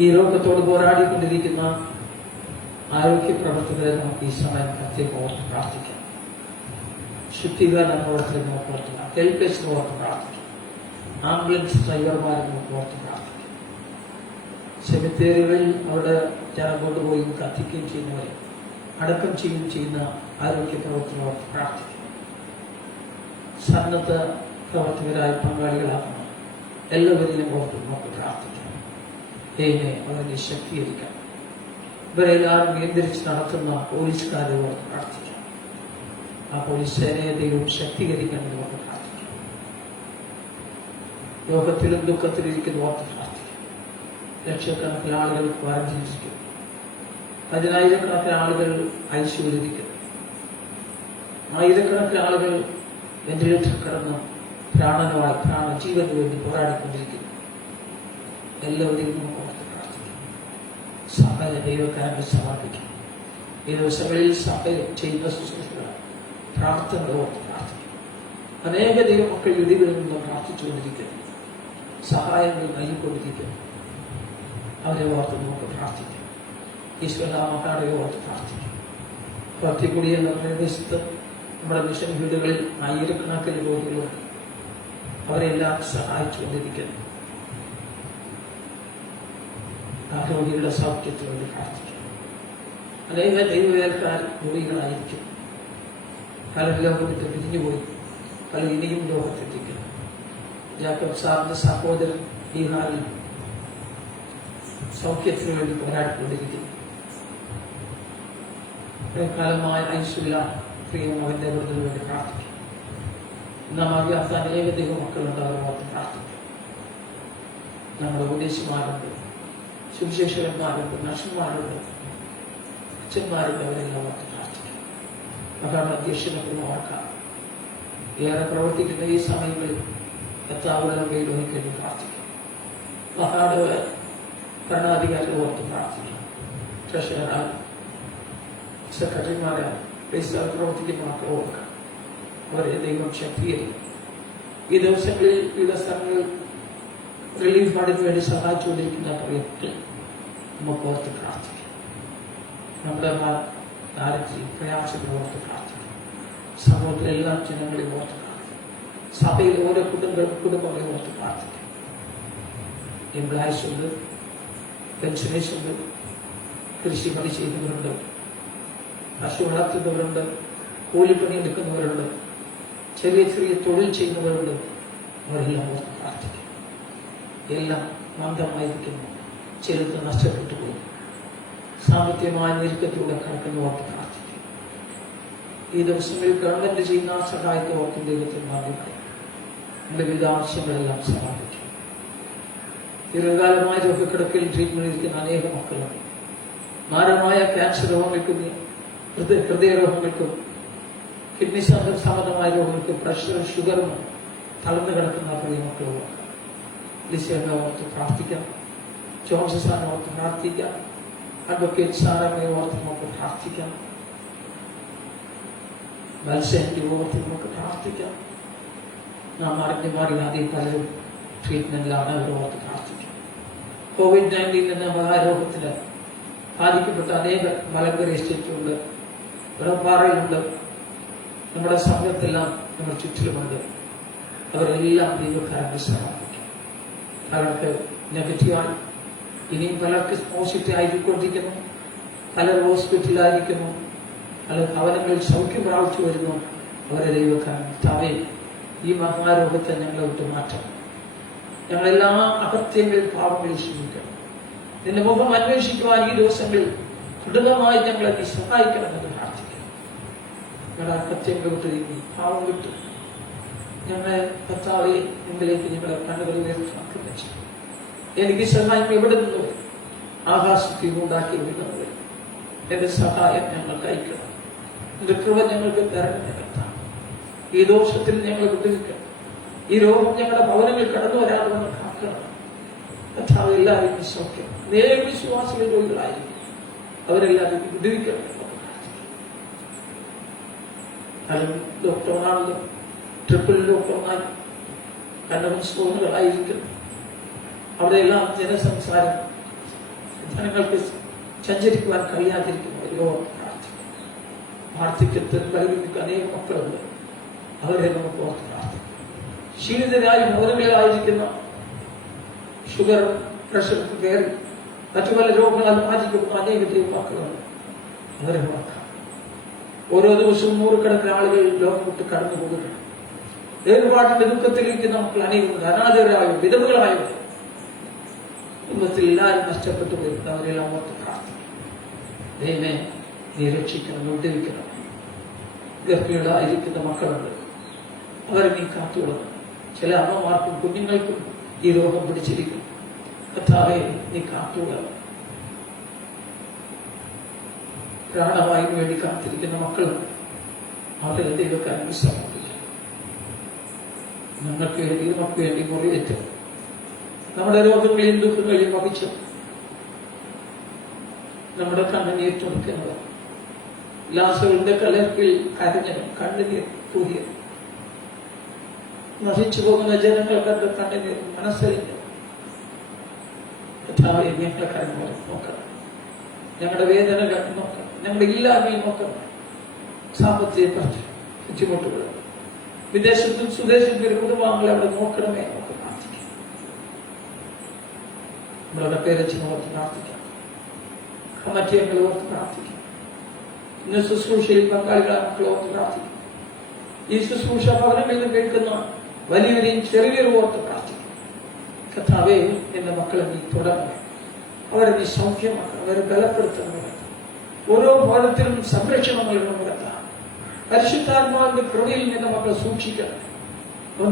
ഈ രോഗത്തോട് പോരാടിക്കൊണ്ടിരിക്കുന്ന ആരോഗ്യ പ്രവർത്തകരെ നമുക്ക് ഈ സമയം പ്രത്യേകം ഓർത്ത് പ്രാർത്ഥിക്കാം. ശുദ്ധീകരണ പ്രവർത്തകരെ നമുക്ക് ഓർത്ത് പ്രാർത്ഥിക്കാം. ഹെൽപ്പേഴ്സിനെ ഓർത്ത് പ്രാർത്ഥിക്കാം. ആംബുലൻസ് ഡ്രൈവർമാരെ നമുക്ക് ഓർത്ത് പ്രാർത്ഥിക്കാം. സെമിത്തേരികളിൽ അവിടെ ജനം കൊണ്ടുപോയി കത്തിക്കുകയും ചെയ്യുന്നവരെ അടക്കം ചെയ്യുന്ന ആരോഗ്യ പ്രവർത്തകരെ ഓർത്ത് പ്രാർത്ഥിക്കാം. സന്നദ്ധ പ്രവർത്തകരായി പങ്കാളികളാക്കുന്ന എല്ലാവരെയും ഓർത്ത് നമുക്ക് പ്രാർത്ഥിക്കാം. ദൈവമേ, അവരെ ശക്തീകരിക്കാം. ഇവരെല്ലാവരും നിയന്ത്രിച്ച് നടത്തുന്ന പോലീസുകാരെ ഓർത്ത് പ്രാർത്ഥിക്കാം. ആ പോലീസ് സേനയെ ദൈവം ശക്തീകരിക്കാൻ നമുക്ക് പ്രാർത്ഥിക്കാം. രോഗത്തിലും ദുഃഖത്തിലിരിക്കുന്ന ഓർത്ത് പ്രാർത്ഥിക്കാം. ലക്ഷക്കണക്കിന് ആളുകൾ ക്വാറന്റീനിരിക്കുന്നു. 10,000-കണക്കിന് ആളുകൾ ഐസിയുവിലിരിക്കുന്നു. 1000-കണക്കിന് ആളുകൾ വെന്റിലേറ്റർ കിടന്ന് ജീവന് വേണ്ടി പോരാടിക്കൊണ്ടിരിക്കുന്നു. എല്ലാവരെയും നമുക്ക് ഓർത്ത് പ്രാർത്ഥിക്കാം. സഭയെ ദൈവക്കാരന് സമർപ്പിക്കും. ഈ ദിവസങ്ങളിൽ സഭ ചെയ്യുന്ന ശുശ്രൂഷകൾ, പ്രാർത്ഥനകൾ ഓർത്ത് പ്രാർത്ഥിക്കും. അനേക ദൈവമക്കൾ ഇടികളിൽ നിന്ന് പ്രാർത്ഥിച്ചുകൊണ്ടിരിക്കുന്നു. സഹായങ്ങൾ നൽകിക്കൊണ്ടിരിക്കുന്നു. അവരെ ഓർത്ത് നമുക്ക് പ്രാർത്ഥിക്കാം. ഈശ്വരനാമക്കാരെ ഓർത്ത് പ്രാർത്ഥിക്കാം. പ്രത്യേകൂടി എന്ന പ്രദേശത്ത് നമ്മുടെ മിഷൻ വീടുകളിൽ 1000-കണക്കിന് രോഗികളുണ്ട്. അവരെല്ലാം സഹായിച്ചുകൊണ്ടിരിക്കുന്നു. ആ രോഗികളുടെ സൗഖ്യത്തിന് വേണ്ടി പ്രാർത്ഥിക്കും. അനേക ദൈവവേൽക്കാർ രോഗികളായിരിക്കും. പലർ ലോകത്ത് പിരിഞ്ഞുപോയി, പല ഇനിയും ലോകത്തെത്തിക്കുന്നു. ജാക്കബ് സാറിന്റെ സഹോദരൻ ബീഹാറിൽ സൗഖ്യത്തിന് വേണ്ടി പോരാടിക്കൊണ്ടിരിക്കുന്നു. കാലമായ ഐശ്വര്യ പ്രിയ മകന്റെ വൃദ്ധന് വേണ്ടി പ്രാർത്ഥിക്കും. നാം അറിയാത്ത അനേക ദൈവമക്കളുണ്ട്, അവർ ഓർത്ത് പ്രാർത്ഥിക്കും. നമ്മുടെ ഉപദേശിമാരുണ്ട്, സുവിശേഷകന്മാരുണ്ട്, നർസുമാരുണ്ട്, അച്ഛന്മാരുണ്ട്, അവരെല്ലാം ഓർത്ത് പ്രാർത്ഥിക്കും. അതാണ് അധ്യക്ഷനത്തിന് ഓർക്കാം. ഏറെ പ്രവർത്തിക്കുന്ന ഈ സമയങ്ങളിൽ കർത്താവിനെ വേണ്ടി പ്രാർത്ഥിക്കും. മഹാനവ ഭരണാധികാരികൾ ഓർത്ത് പ്രാർത്ഥിക്കാം. ട്രഷറർ, സെക്രട്ടറിമാരെ, പൈസ പ്രവർത്തിക്കുന്നവർക്ക് ഓർക്കാം. അവരെ ദൈവം ശക്തിയായി ഈ ദിവസങ്ങളിൽ വിവിധ സ്ഥലങ്ങളിൽ റിലീഫ് ഫണ്ടിന് വേണ്ടി സഹായിച്ചുകൊണ്ടിരിക്കുന്ന പ്രിയത്തിൽ നമുക്ക് ഓർത്ത് പ്രാർത്ഥിക്കാം. നമ്മുടെ ദാരിദ്ര്യം പ്രയാസങ്ങൾ ഓർത്ത് പ്രാർത്ഥിക്കാം. സമൂഹത്തിലെ എല്ലാ ജനങ്ങളെയും ഓർത്ത് പ്രാർത്ഥിക്കാം. സഭയിലെ ഓരോ കുടുംബങ്ങളെ ഓർത്ത് പ്രാർത്ഥിക്കാം. എംപ്ലോയീസ് ഉണ്ട്, പെൻഷനേഴ്സ് ഉണ്ട്, കൃഷി പണി ചെയ്യുന്നവരുണ്ട്, പശു വളർത്തുന്നവരുണ്ട്, കൂലിപ്പണി എടുക്കുന്നവരുണ്ട്, ചെറിയ ചെറിയ തൊഴിൽ ചെയ്യുന്നവരുണ്ട്. അവരെല്ലാം ഓർത്ത് പ്രാർത്ഥിക്കും. എല്ലാം മന്ദമായിരിക്കുന്നു, ചിലത് നഷ്ടപ്പെട്ടു പോയി, സാമ്പത്തികമായ ഞെരുക്കത്തിലൂടെ കടക്കുന്നു. ഓർത്ത് പ്രാർത്ഥിക്കും. ഈ ദിവസങ്ങളിൽ ഗവൺമെന്റ് ചെയ്യുന്ന സഹായത്തെ ഓർത്ത് ദൈവത്തിൽ മാധ്യമായി നമ്മുടെ വിവിധ ആവശ്യങ്ങളെല്ലാം സഹായിക്കും. ദീർഘകാലമായ രോഗക്കിടക്കയിൽ ട്രീറ്റ്മെന്റ് ഇരിക്കുന്ന അനേക മക്കളുണ്ട്. മാരകമായ ക്യാൻസർ രോഗങ്ങൾക്കും ഹൃദയരോഗങ്ങൾക്കും കിഡ്നി സംബന്ധമായ രോഗങ്ങൾക്കും പ്രഷറും ഷുഗറും തളർന്നു കിടക്കുന്ന പ്രിയ മക്കളും ലിസിയെ ഓർത്ത് പ്രാർത്ഥിക്കാം. ജോൺസൺ സാറിനെ ഓർത്ത് പ്രാർത്ഥിക്കാം. അഡ്വക്കേറ്റ് സാറമ്മയെ ഓർത്ത് നമുക്ക് പ്രാർത്ഥിക്കാം. മത്സ്യന്റെ ഓർത്ത് നമുക്ക് പ്രാർത്ഥിക്കാം. നാം മാറി പലരും ട്രീറ്റ്മെന്റിലാണ്. അവർ ഓർത്ത് പ്രാർത്ഥിക്കാം. COVID-19 എന്ന മഹാരോഗത്തിന് ബാധിക്കപ്പെട്ട അനേക മലങ്കര എസ്റ്റേറ്റുണ്ട്, ഇടപ്പാറയിലുണ്ട്, നമ്മുടെ സംഘത്തെല്ലാം നമ്മൾ ചുറ്റിലുമുണ്ട്. അവരെല്ലാം ദൈവക്കാരന്റെ സഹായിക്കും. പലർക്ക് നെഗറ്റീവായി, ഇനിയും പലർക്ക് പോസിറ്റീവ് ആയിക്കൊണ്ടിരിക്കുന്നു. പലർ ഹോസ്പിറ്റലിലായിരിക്കുന്നു, പല ഭവനങ്ങളിൽ സൗഖ്യം പ്രാപിച്ചു വരുന്നു. അവരെ ദൈവക്കാരൻ താവേ ഈ മഹാരോഗത്തെ ഞങ്ങളെ വിട്ട് മാറ്റണം. ഞങ്ങളെല്ലാ അകത്യങ്ങളിൽ പാവങ്ങളിൽ ശ്രമിക്കണം. നിന്റെ മുഖം അന്വേഷിക്കുവാൻ ഈ ദിവസങ്ങളിൽ ദൃഢമായി ഞങ്ങളെ നീ സഹായിക്കണമെന്ന് പ്രാർത്ഥിക്കണം. ഞങ്ങളുടെ അകത്യങ്ങൾ വിട്ട് പാവം വിട്ട് ഞങ്ങളെ കർത്താവെ നിങ്ങളിലേക്ക് ഞങ്ങളെ കണ്ണുകൾ ഉയർത്തി. എനിക്ക് സഹായം എവിടെ നിന്നു? ആകാശത്തിൽ ഉണ്ടാക്കി വിടുന്നത്. എന്റെ സഹായം ഞങ്ങൾക്ക് അയക്കണം. എന്റെ കൃപ ഞങ്ങൾക്ക് തരണം. ഈ ദോഷത്തിൽ ഞങ്ങൾ വിടുവിക്കണം. ഈ രോഗം ഞങ്ങളുടെ ഭവനങ്ങളിൽ കടന്നു വരാതെ വന്ന് കാക്കണം. കർത്താവ് എല്ലാവരും സൗഖ്യം. നേരെ വിശ്വാസികൾ രോഗികളായിരിക്കും. അവരെല്ലാവരും വിടുവിക്കണം. ഡോക്ടർമാരുടെ ട്രിപ്പിൾ ഡോക്ടർമാർ കണ്ണവൻ സ്കൂളുകളായിരിക്കുന്നു. അവിടെയെല്ലാം ജനസംസാരം, ജനങ്ങൾക്ക് സഞ്ചരിക്കുവാൻ കഴിയാതിരിക്കുന്നു. വാർദ്ധക്യത്തിൽ പരിഗണിക്കുന്ന അനേക മക്കളുണ്ട്. അവരെ നമുക്ക് ഓർത്ത് പ്രാർത്ഥിക്കാം. ക്ഷീണിതരായി ഭവനങ്ങളിലായിരിക്കുന്ന ഷുഗർ, പ്രഷർ കയറി മറ്റു പല രോഗങ്ങളാൽ ബാധിക്കുന്ന അനേക മക്കളുണ്ട്. അവരെ ഓർക്കാം. ഓരോ ദിവസവും നൂറുകണക്കിന് ആളുകൾ ലോകം വിട്ട് കടന്നു പോകുന്നു. വേറുപാടിന്റെ ദുഃഖത്തിലിരിക്കുന്ന മക്കൾ അനേകമുണ്ട്. അനാഥരായോ വിധവകളായോ കുടുംബത്തിൽ എല്ലാവരും നഷ്ടപ്പെട്ടു പോയി. അവരെല്ലാം ഓർത്ത് പ്രാർത്ഥിക്കും. ദൈവമേ നീ രക്ഷിക്കണം, വിടുവിക്കണം. ഗർഭിണികളായിരിക്കുന്ന മക്കളുണ്ട്. അവരെ നീ കാത്തുകൊള്ളണം. ചില അമ്മമാർക്കും കുഞ്ഞുങ്ങൾക്കും ഈ രോഗം പിടിച്ചിരിക്കും. കർത്താവേ നീ കാത്തുകൊള്ളണം. പ്രാണവായുവിന് വേണ്ടി കാത്തിരിക്കുന്ന മക്കളുണ്ട്. അവരെ ദൈവക്കാരന് സമർപ്പിക്കാം. ഞങ്ങൾക്ക് വേണ്ടി നമുക്ക് വേണ്ടി മുറിയേറ്റ് നമ്മുടെ രോഗങ്ങളെയും ദുഃഖങ്ങളെയും വഹിച്ചു നമ്മുടെ കണ്ണുനീർ തുറക്കുന്നത് ലാസറിന്റെ കലർപ്പിൽ കരഞ്ഞത് കണ്ണുനീർ തൂകിയത് നശിച്ചു പോകുന്ന ജനങ്ങൾ കണ്ട് കണ്ണുനീർ മനസ്സറിഞ്ഞു. കർത്താവേ ഞങ്ങളെ കരങ്ങൾ നോക്കണം. ഞങ്ങളുടെ വേദനകൾ നോക്കണം. ഞങ്ങളുടെ ഇല്ലായ്മയും നോക്കണം. സാമ്പത്തിക ബുദ്ധിമുട്ടുകൾ വിദേശത്തും സ്വദേശത്തും ഒരു കുടുംബാംഗങ്ങളെ അവിടെ നോക്കണമേ. നമുക്ക് പ്രാർത്ഥിക്കാം. നമ്മളുടെ പേരച്ചിനെ ഓർത്ത് പ്രാർത്ഥിക്കാം. കമ്മിറ്റിയങ്ങളെ ഓർത്ത് പ്രാർത്ഥിക്കാം. ഇന്ന് ശുശ്രൂഷയിൽ പങ്കാളികളായ മക്കളെ ഓർത്ത് പ്രാർത്ഥിക്കും. ഈ ശുശ്രൂഷ ഭവനങ്ങളിൽ നിന്ന് കേൾക്കുന്ന വലിയവരെയും ചെറിയവരും ഓർത്ത് പ്രാർത്ഥിക്കും. കർത്താവേ എന്റെ മക്കളെ നീ തുടരണം. അവരെ നീ സൗഖ്യമാക്കണം. അവരെ ബലപ്പെടുത്തണം. ഓരോ ഭവനത്തിലും സംരക്ഷണം നൽകണം. പരിശുദ്ധാത്മാവിന്റെ കൃപയിൽ നിന്ന് മക്കളെ സൂക്ഷിക്കണം.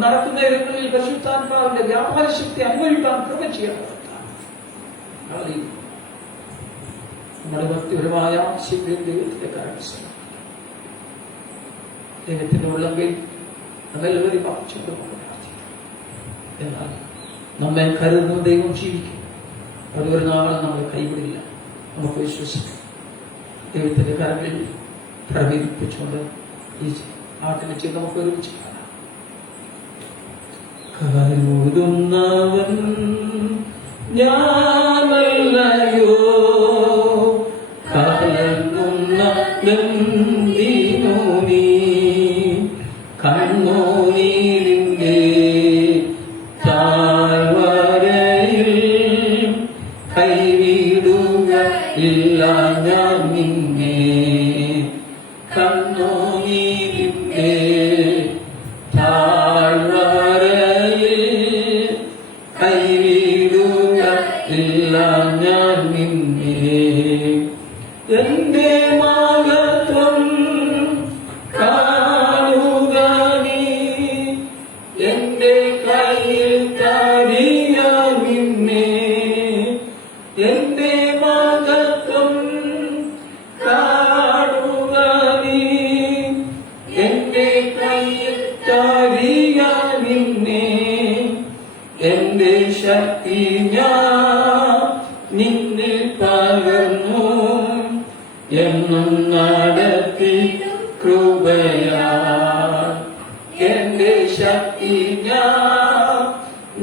നടക്കുന്ന ഇടങ്ങളിൽ പരിശുദ്ധാത്മാവിന്റെ വ്യാപാര ശക്തി അനുഭവിക്കാൻ കൃപ ചെയ്യണം. നമ്മുടെ വ്യക്തിപരമായ ആവശ്യങ്ങളിൽ ദൈവത്തിന്റെ കാര്യം ദൈവത്തിന്റെ ഉള്ളെങ്കിൽ നമ്മളെല്ലാവരും പ്രാർത്ഥിക്കും. എന്നാൽ നമ്മെ കരുതുന്ന ദൈവം ജീവിക്കും. അവിടെ ഒരു നാളും നമ്മളെ കൈവിടില്ല. നമുക്ക് വിശ്വസിക്കാം. ദൈവത്തിന്റെ കരങ്ങളിൽ പ്രവേദിപ്പിച്ചുകൊണ്ട് ഈ ആട്ടിനെ ചെയ്ത് നമുക്ക് ഒരുമിച്ച് കാണാം. കരുതുന്നവൻ ഞാനല്ലയോ, കലങ്ങുന്ന നെഞ്ചിനു നീ കണ്ണുനീരിന്റെ താഴ്വരയിൽ കൈവിടുകയില്ല ഞാൻ നിന്നെ. കണ്ണുനീരിന്റെ താഴ്വരയിൽ കൈവിടുകയില്ല ഞാൻ നിന്നെ. എന്റെ മഹത്വം കാണുക നീ, എന്റെ കയ്യിൽ തരിയാൻ നിന്നെ. എന്റെ മഹത്വം കാണുക നീ, എന്റെ കയ്യിൽ തരിയാൻ നിന്നെ. എന്റെ ശക്തി ഞാൻ നിന്നിൽ പകർന്നു, എന്നും നടത്തി കൃപയാ. എന്റെ ശക്തി ഞാൻ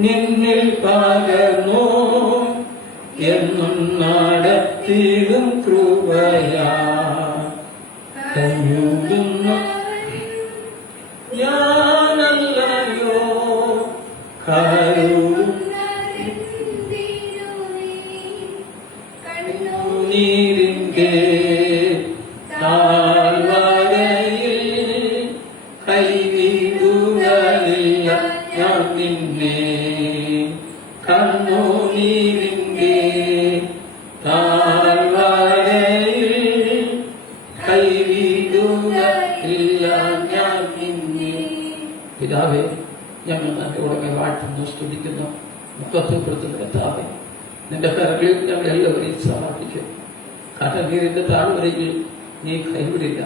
നിന്നിൽ പകർന്നു, എന്നും നടത്തിയും കൃപയാ. കരുതുന്ന ഞാനല്ലയോ, കണ്ണുനീരിന്റെ താഴ്വരയിൽ കൈവിടുകയില്ല ഞാൻ നിന്നെ. കണ്ണുനീരിന്റെ താഴ്വരയിൽ കൈവിടുകയില്ല ഞാൻ നിന്നെ. പിതാവേ, ഞങ്ങൾ നിന്റെ ഉടമെ വാഴ്ത്തുന്നു, സ്തുതിക്കുന്നു, മുഖത്വപ്പെടുത്തുന്ന കർത്താവേ, നിന്റെ കരങ്ങളിൽ ഞങ്ങൾ എല്ലാവരെയും സമർപ്പിക്കും. കടനീരിന്റെ താഴ്വരയിൽ നീ കൈവിടില്ല.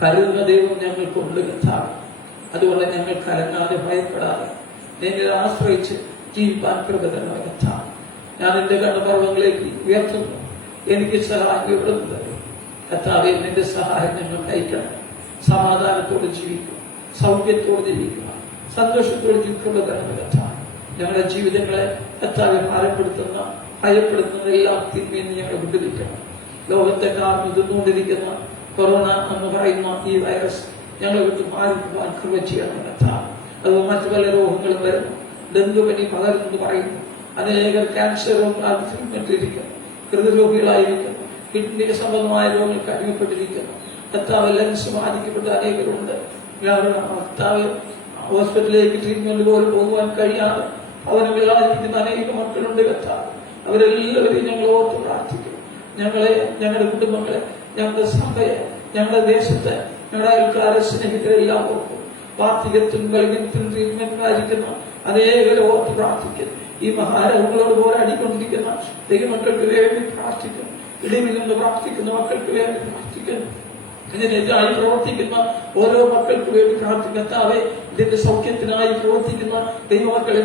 കരുതുന്ന ദൈവം ഞങ്ങൾക്കുണ്ട് കർത്താവ്. അതുകൊണ്ട് ഞങ്ങൾ കരങ്ങാതെ ഭയപ്പെടാതെ നിന്നെ ആശ്രയിച്ച് ജീവിപ്പാൻ കൃപ തരണമേ കർത്താവ്. ഞാൻ എന്റെ കണ്ണപർവ്വങ്ങളിലേക്ക് ഉയർത്തുന്നു. എനിക്ക് സഹായം എവിടുന്ന് തരും കർത്താവേ. നിന്റെ സഹായം ഞങ്ങൾ അയക്കണം. സമാധാനത്തോടെ ജീവിക്കുക, സൗഖ്യത്തോടെ ജീവിക്കുക, സന്തോഷത്തോടെ കൃപ തരണമേ കർത്താവ്. ഞങ്ങളുടെ ജീവിതങ്ങളെ കർത്താവെ ഭാരപ്പെടുത്തുന്ന ഭയപ്പെടുത്തുന്ന എല്ലാ തിന്മയിൽ ഞങ്ങളെ വിട്ടുനിൽക്കണം. ലോകത്തെ കാർന്നു തിന്നുകൊണ്ടിരിക്കുന്ന കൊറോണ എന്ന് പറയുന്ന ഈ വൈറസ് ഞങ്ങളെ വിട്ട് മാറിക്കുവാൻ കൃപ ചെയ്യണം കർത്താവ്. അത് മറ്റു പല രോഗങ്ങളും വരുന്നു. ഡെങ്കുപനി പകരുമെന്ന് പറയുന്നു. അനേകർ ക്യാൻസർ രോഗിയിരിക്കുന്നു, ഹൃദയരോഗികളായിരിക്കുന്നു, കിഡ്നി സംബന്ധമായ രോഗങ്ങൾക്ക് അടിമപ്പെട്ടിരിക്കുന്നു. കർത്താവ് ലങ്സ് ബാധിക്കപ്പെട്ട അനേകരുണ്ട്. കർത്താവ് ഹോസ്പിറ്റലിലേക്ക് ട്രീറ്റ്മെന്റ് പോലും പോകുവാൻ കഴിയാതെ ഭവനങ്ങളിലായിരിക്കുന്ന അനേക മക്കളുണ്ട് കർത്താവ്. അവരെല്ലാവരെയും ഞങ്ങൾ ഓർത്ത് പ്രാർത്ഥിക്കും. ഞങ്ങളെ, ഞങ്ങളുടെ കുടുംബങ്ങളെ, ഞങ്ങളുടെ സഭയെ, ഞങ്ങളുടെ ദേശത്തെ, ഞങ്ങളുടെ അയൽക്കാരെ, സ്നേഹിതരെല്ലാം ഓർക്കും. വാർദ്ധക്യത്തിനും ബലഹീനത്തിനും ട്രീറ്റ്മെന്റിലായിരിക്കുന്ന അനേകരെ ഓർത്ത് പ്രാർത്ഥിക്കുന്നു. ഈ മഹാരോഗങ്ങളോട് പോരാടിക്കൊണ്ടിരിക്കുന്ന ദൈവമക്കൾക്ക് വേണ്ടി പ്രാർത്ഥിക്കുന്നു. ഇടിവിൽ നിന്ന് പ്രാർത്ഥിക്കുന്ന മക്കൾക്ക് വേണ്ടി പ്രാർത്ഥിക്കുന്നു. ഇതിനെതിരായി പ്രവർത്തിക്കുന്ന ഓരോ മക്കൾക്ക് വേണ്ടി പ്രാർത്ഥിക്കത്താവെ. ഇതിന്റെ സൗഖ്യത്തിനായി പ്രവർത്തിക്കുന്ന ദൈവമക്കളെ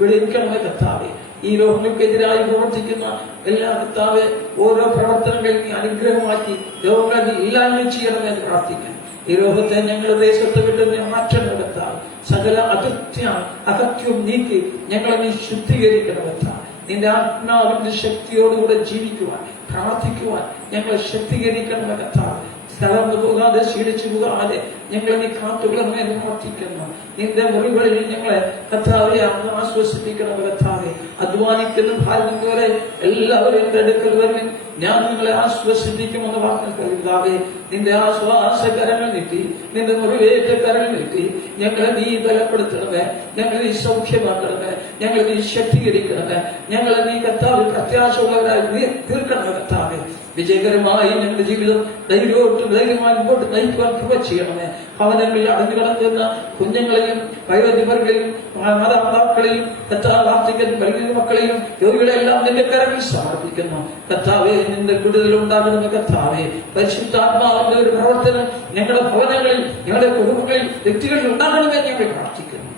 വിളിക്കണമേ കർത്താവെ. ഈ രോഗങ്ങൾക്കെതിരായി പ്രവർത്തിക്കുന്ന എല്ലാ കർത്താവെ, ഓരോ പ്രവർത്തനങ്ങളിൽ നീ അനുഗ്രഹമാക്കി രോഗങ്ങൾ ഇല്ലായ്മ ചെയ്യണമെന്ന് പ്രാർത്ഥിക്കുന്നു. ഈ രോഗത്തെ ഞങ്ങളുടെ ദേശത്ത് വിട്ട് മാറ്റണം കർത്താവ്. സകല അകത്യവും നീക്കി ഞങ്ങളെ നീ ശുദ്ധീകരിക്കണം കർത്താവ്. നിന്റെ ആത്മാവിന്റെ ശക്തിയോടുകൂടെ ജീവിക്കുവാൻ, പ്രാർത്ഥിക്കുവാൻ ഞങ്ങളെ ശക്തീകരിക്കണം കർത്താവ്. സ്ഥലത്ത് പോകാതെ, ക്ഷീണിച്ചു പോകാതെ ഞങ്ങളെ നീ കാത്തുകൊള്ളണമെന്ന് പ്രാർത്ഥിക്കുന്നു. നിന്റെ മുറികളിൽ ഞങ്ങളെ കർത്താവെ അന്ന് ആശ്വസിപ്പിക്കണം കർത്താവെ. അധ്വാനിക്കുന്ന ഭാരതങ്ങളെ എല്ലാവരും എന്റെ അടുക്കൽ വരും, ഞാൻ നിങ്ങളെ ആശ്വസിപ്പിക്കുമെന്ന് പറഞ്ഞു കർത്താവെ. നിന്റെ ആശ്വാസകരങ്ങൾ നീട്ടി, നിന്റെ മുറിവേറ്റ കരങ്ങൾ നീട്ടി ഞങ്ങളെ നീ ബലപ്പെടുത്തണമേ, ഞങ്ങളെ നീ സൗഖ്യമാക്കണമേ, ഞങ്ങളെ നീ ശക്തീകരിക്കണമേ, ഞങ്ങളെ നീ കർത്താവ് പ്രത്യാശയുള്ളവരായി തീർക്കണമേ കർത്താവെ. വിജയകരമായി ഞങ്ങളുടെ ജീവിതം ധൈര്യമായി മുമ്പോട്ട് നയിക്കുവാൻ കൃപ ചെയ്യണമേ. ഭവനങ്ങളിൽ അടഞ്ഞു കിടക്കുന്ന കുഞ്ഞുങ്ങളെയും വയോധിപരെയും മാതാപിതാക്കളെയും കർത്താവാർത്തിക്കുന്ന ബലഹീന മക്കളെയും രോഗികളെല്ലാം നിന്റെ കരങ്ങളിൽ സമർപ്പിക്കുന്നു കർത്താവെ. നിന്റെ വിടുതലുണ്ടാകണമെന്ന് കർത്താവെ. പരിശുദ്ധാത്മാവിന്റെ ഒരു പ്രവർത്തനം ഞങ്ങളുടെ ഭവനങ്ങളിൽ, ഞങ്ങളുടെ കുടുംബങ്ങളിൽ, വ്യക്തികളിൽ ഉണ്ടാകണമെന്ന് ഞങ്ങൾ പ്രാർത്ഥിക്കുന്നു.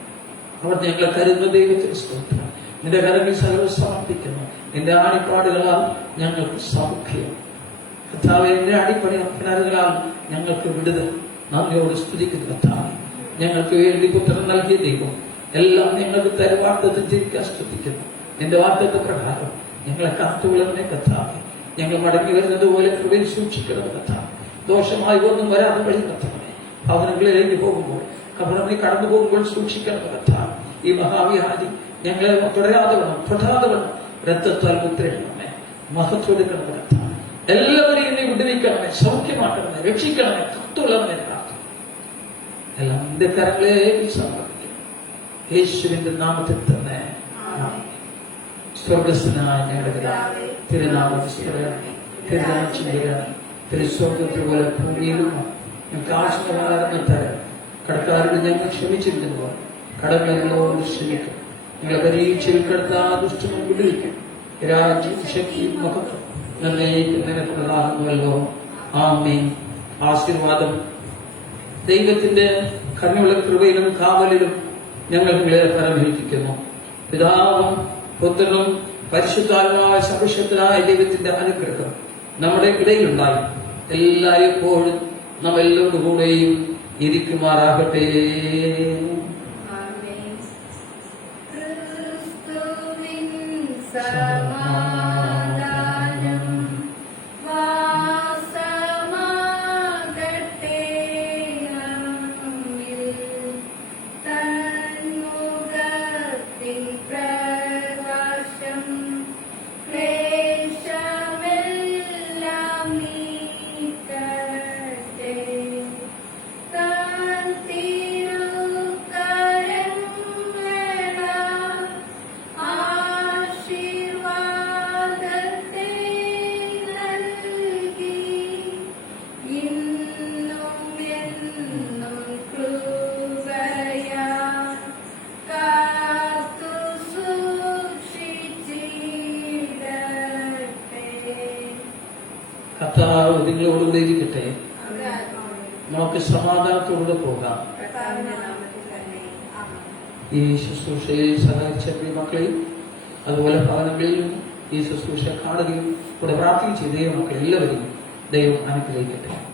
അവർ ഞങ്ങളെ കരുതുന്ന ദൈവത്തിന് സ്തോത്രം. നിന്റെ കരങ്ങൾ സകലം സമർപ്പിക്കുന്നു. നിന്റെ ആണിപ്പാടുകളാൽ ഞങ്ങൾക്ക് സൗഖ്യം. കർത്താവേ, എന്റെ അടിപ്പണികളാൽ ഞങ്ങൾക്ക് വിടുതൽ. നന്ദിയോട് സ്തുതിക്കുന്നു കർത്താവേ. ഞങ്ങൾക്ക് വേണ്ടി പുത്രൻ നൽകിയ ദൈവം എല്ലാം ഞങ്ങൾക്ക് തരുവാർത്തത്തിൽ ജീവിക്കാൻ ശ്രദ്ധിക്കുന്നു. നിന്റെ വാർത്തത്തെ പ്രകാരം ഞങ്ങളെ കാത്തുകൊള്ളുന്ന കർത്താവേ, ഞങ്ങൾ മടങ്ങി വരുന്നത് പോലെ കൃപയിൽ സൂക്ഷിക്കണം കർത്താവേ. ദോഷമായി ഒന്നും വരാതെ വഴി കർത്താവേ. ഭവനങ്ങളിലേക്ക് പോകുമ്പോൾ കബറിൽ കടന്നു പോകുമ്പോൾ സൂക്ഷിക്കണം കർത്താവേ. ഈ മഹാവ്യാധി ഞങ്ങളെ തൊടാതെ വേണം രക്തത്താൽ മുദ്രയിടണമേ. മഹത്വെടുക്കണം കർത്താവേ. എല്ലാവരെയും നീ വിടുവിക്കണമേ, സൗഖ്യമാക്കണമേ, രക്ഷിക്കണമേ, കത്തുള്ളവനെ പ്രാർത്ഥന എല്ലാം നിന്റെ കരങ്ങളിലേക്ക് സമർപ്പിക്കണം. യേശുവിന്റെ നാമത്തിൽ തന്നെ സ്വർഗസ്ഥനായ ഞങ്ങളുടെ പിതാവേ, തിരുനാമം സ്മരണമേ, തിരുനാമം വരണമേ, തിരുസ്വർഗത്തിൽ പോലെ ഭൂമിയിലും ഞങ്ങൾക്ക് ആവശ്യമാകുന്ന തരം കടക്കാരോട് ഞങ്ങൾ ക്ഷമിച്ചിരുന്നു കടങ്ങളോട് ക്ഷമിക്കും. ഞങ്ങളെ പരീക്ഷയിൽ കിടത്താതെ ദുഷ്ടനും വിടുവിക്കും. രാജ്യം ശക്തിയും മഹത്വം നിനക്കുള്ളതാകുന്നുവല്ലോ. ആമേൻ. ആശീർവാദം. ദൈവത്തിന്റെ കരുണയുള്ള കൃപയിലും കാവലിലും ഞങ്ങൾ നിങ്ങളെ പരമേൽപ്പിക്കുന്നു. പിതാവും പുത്രനും പരിശുദ്ധാത്മാവായ സർവശക്തനായ ദൈവത്തിന്റെ അനുഗ്രഹം നമ്മുടെ ഇടയിലുണ്ടായി എല്ലായ്പ്പോഴും നമ്മെല്ലാവരുടെ കൂടെയും ഇരിക്കുമാറാകട്ടെ. കർത്താവ് നിങ്ങളോടുകൂടെ ഇരിക്കട്ടെ. നമുക്ക് സമാധാനത്തോടെ പോകാം. ഈ ശുശ്രൂഷയെ സഹായിച്ച മക്കളെയും അതുപോലെ ഭവനങ്ങളിലും ഈ ശുശ്രൂഷ കാണുകയും ഇവിടെ പ്രാർത്ഥിക്കുകയും ചെയ്ത മക്കൾ എല്ലാവരെയും ദൈവം അനുഗ്രഹിക്കട്ടെ.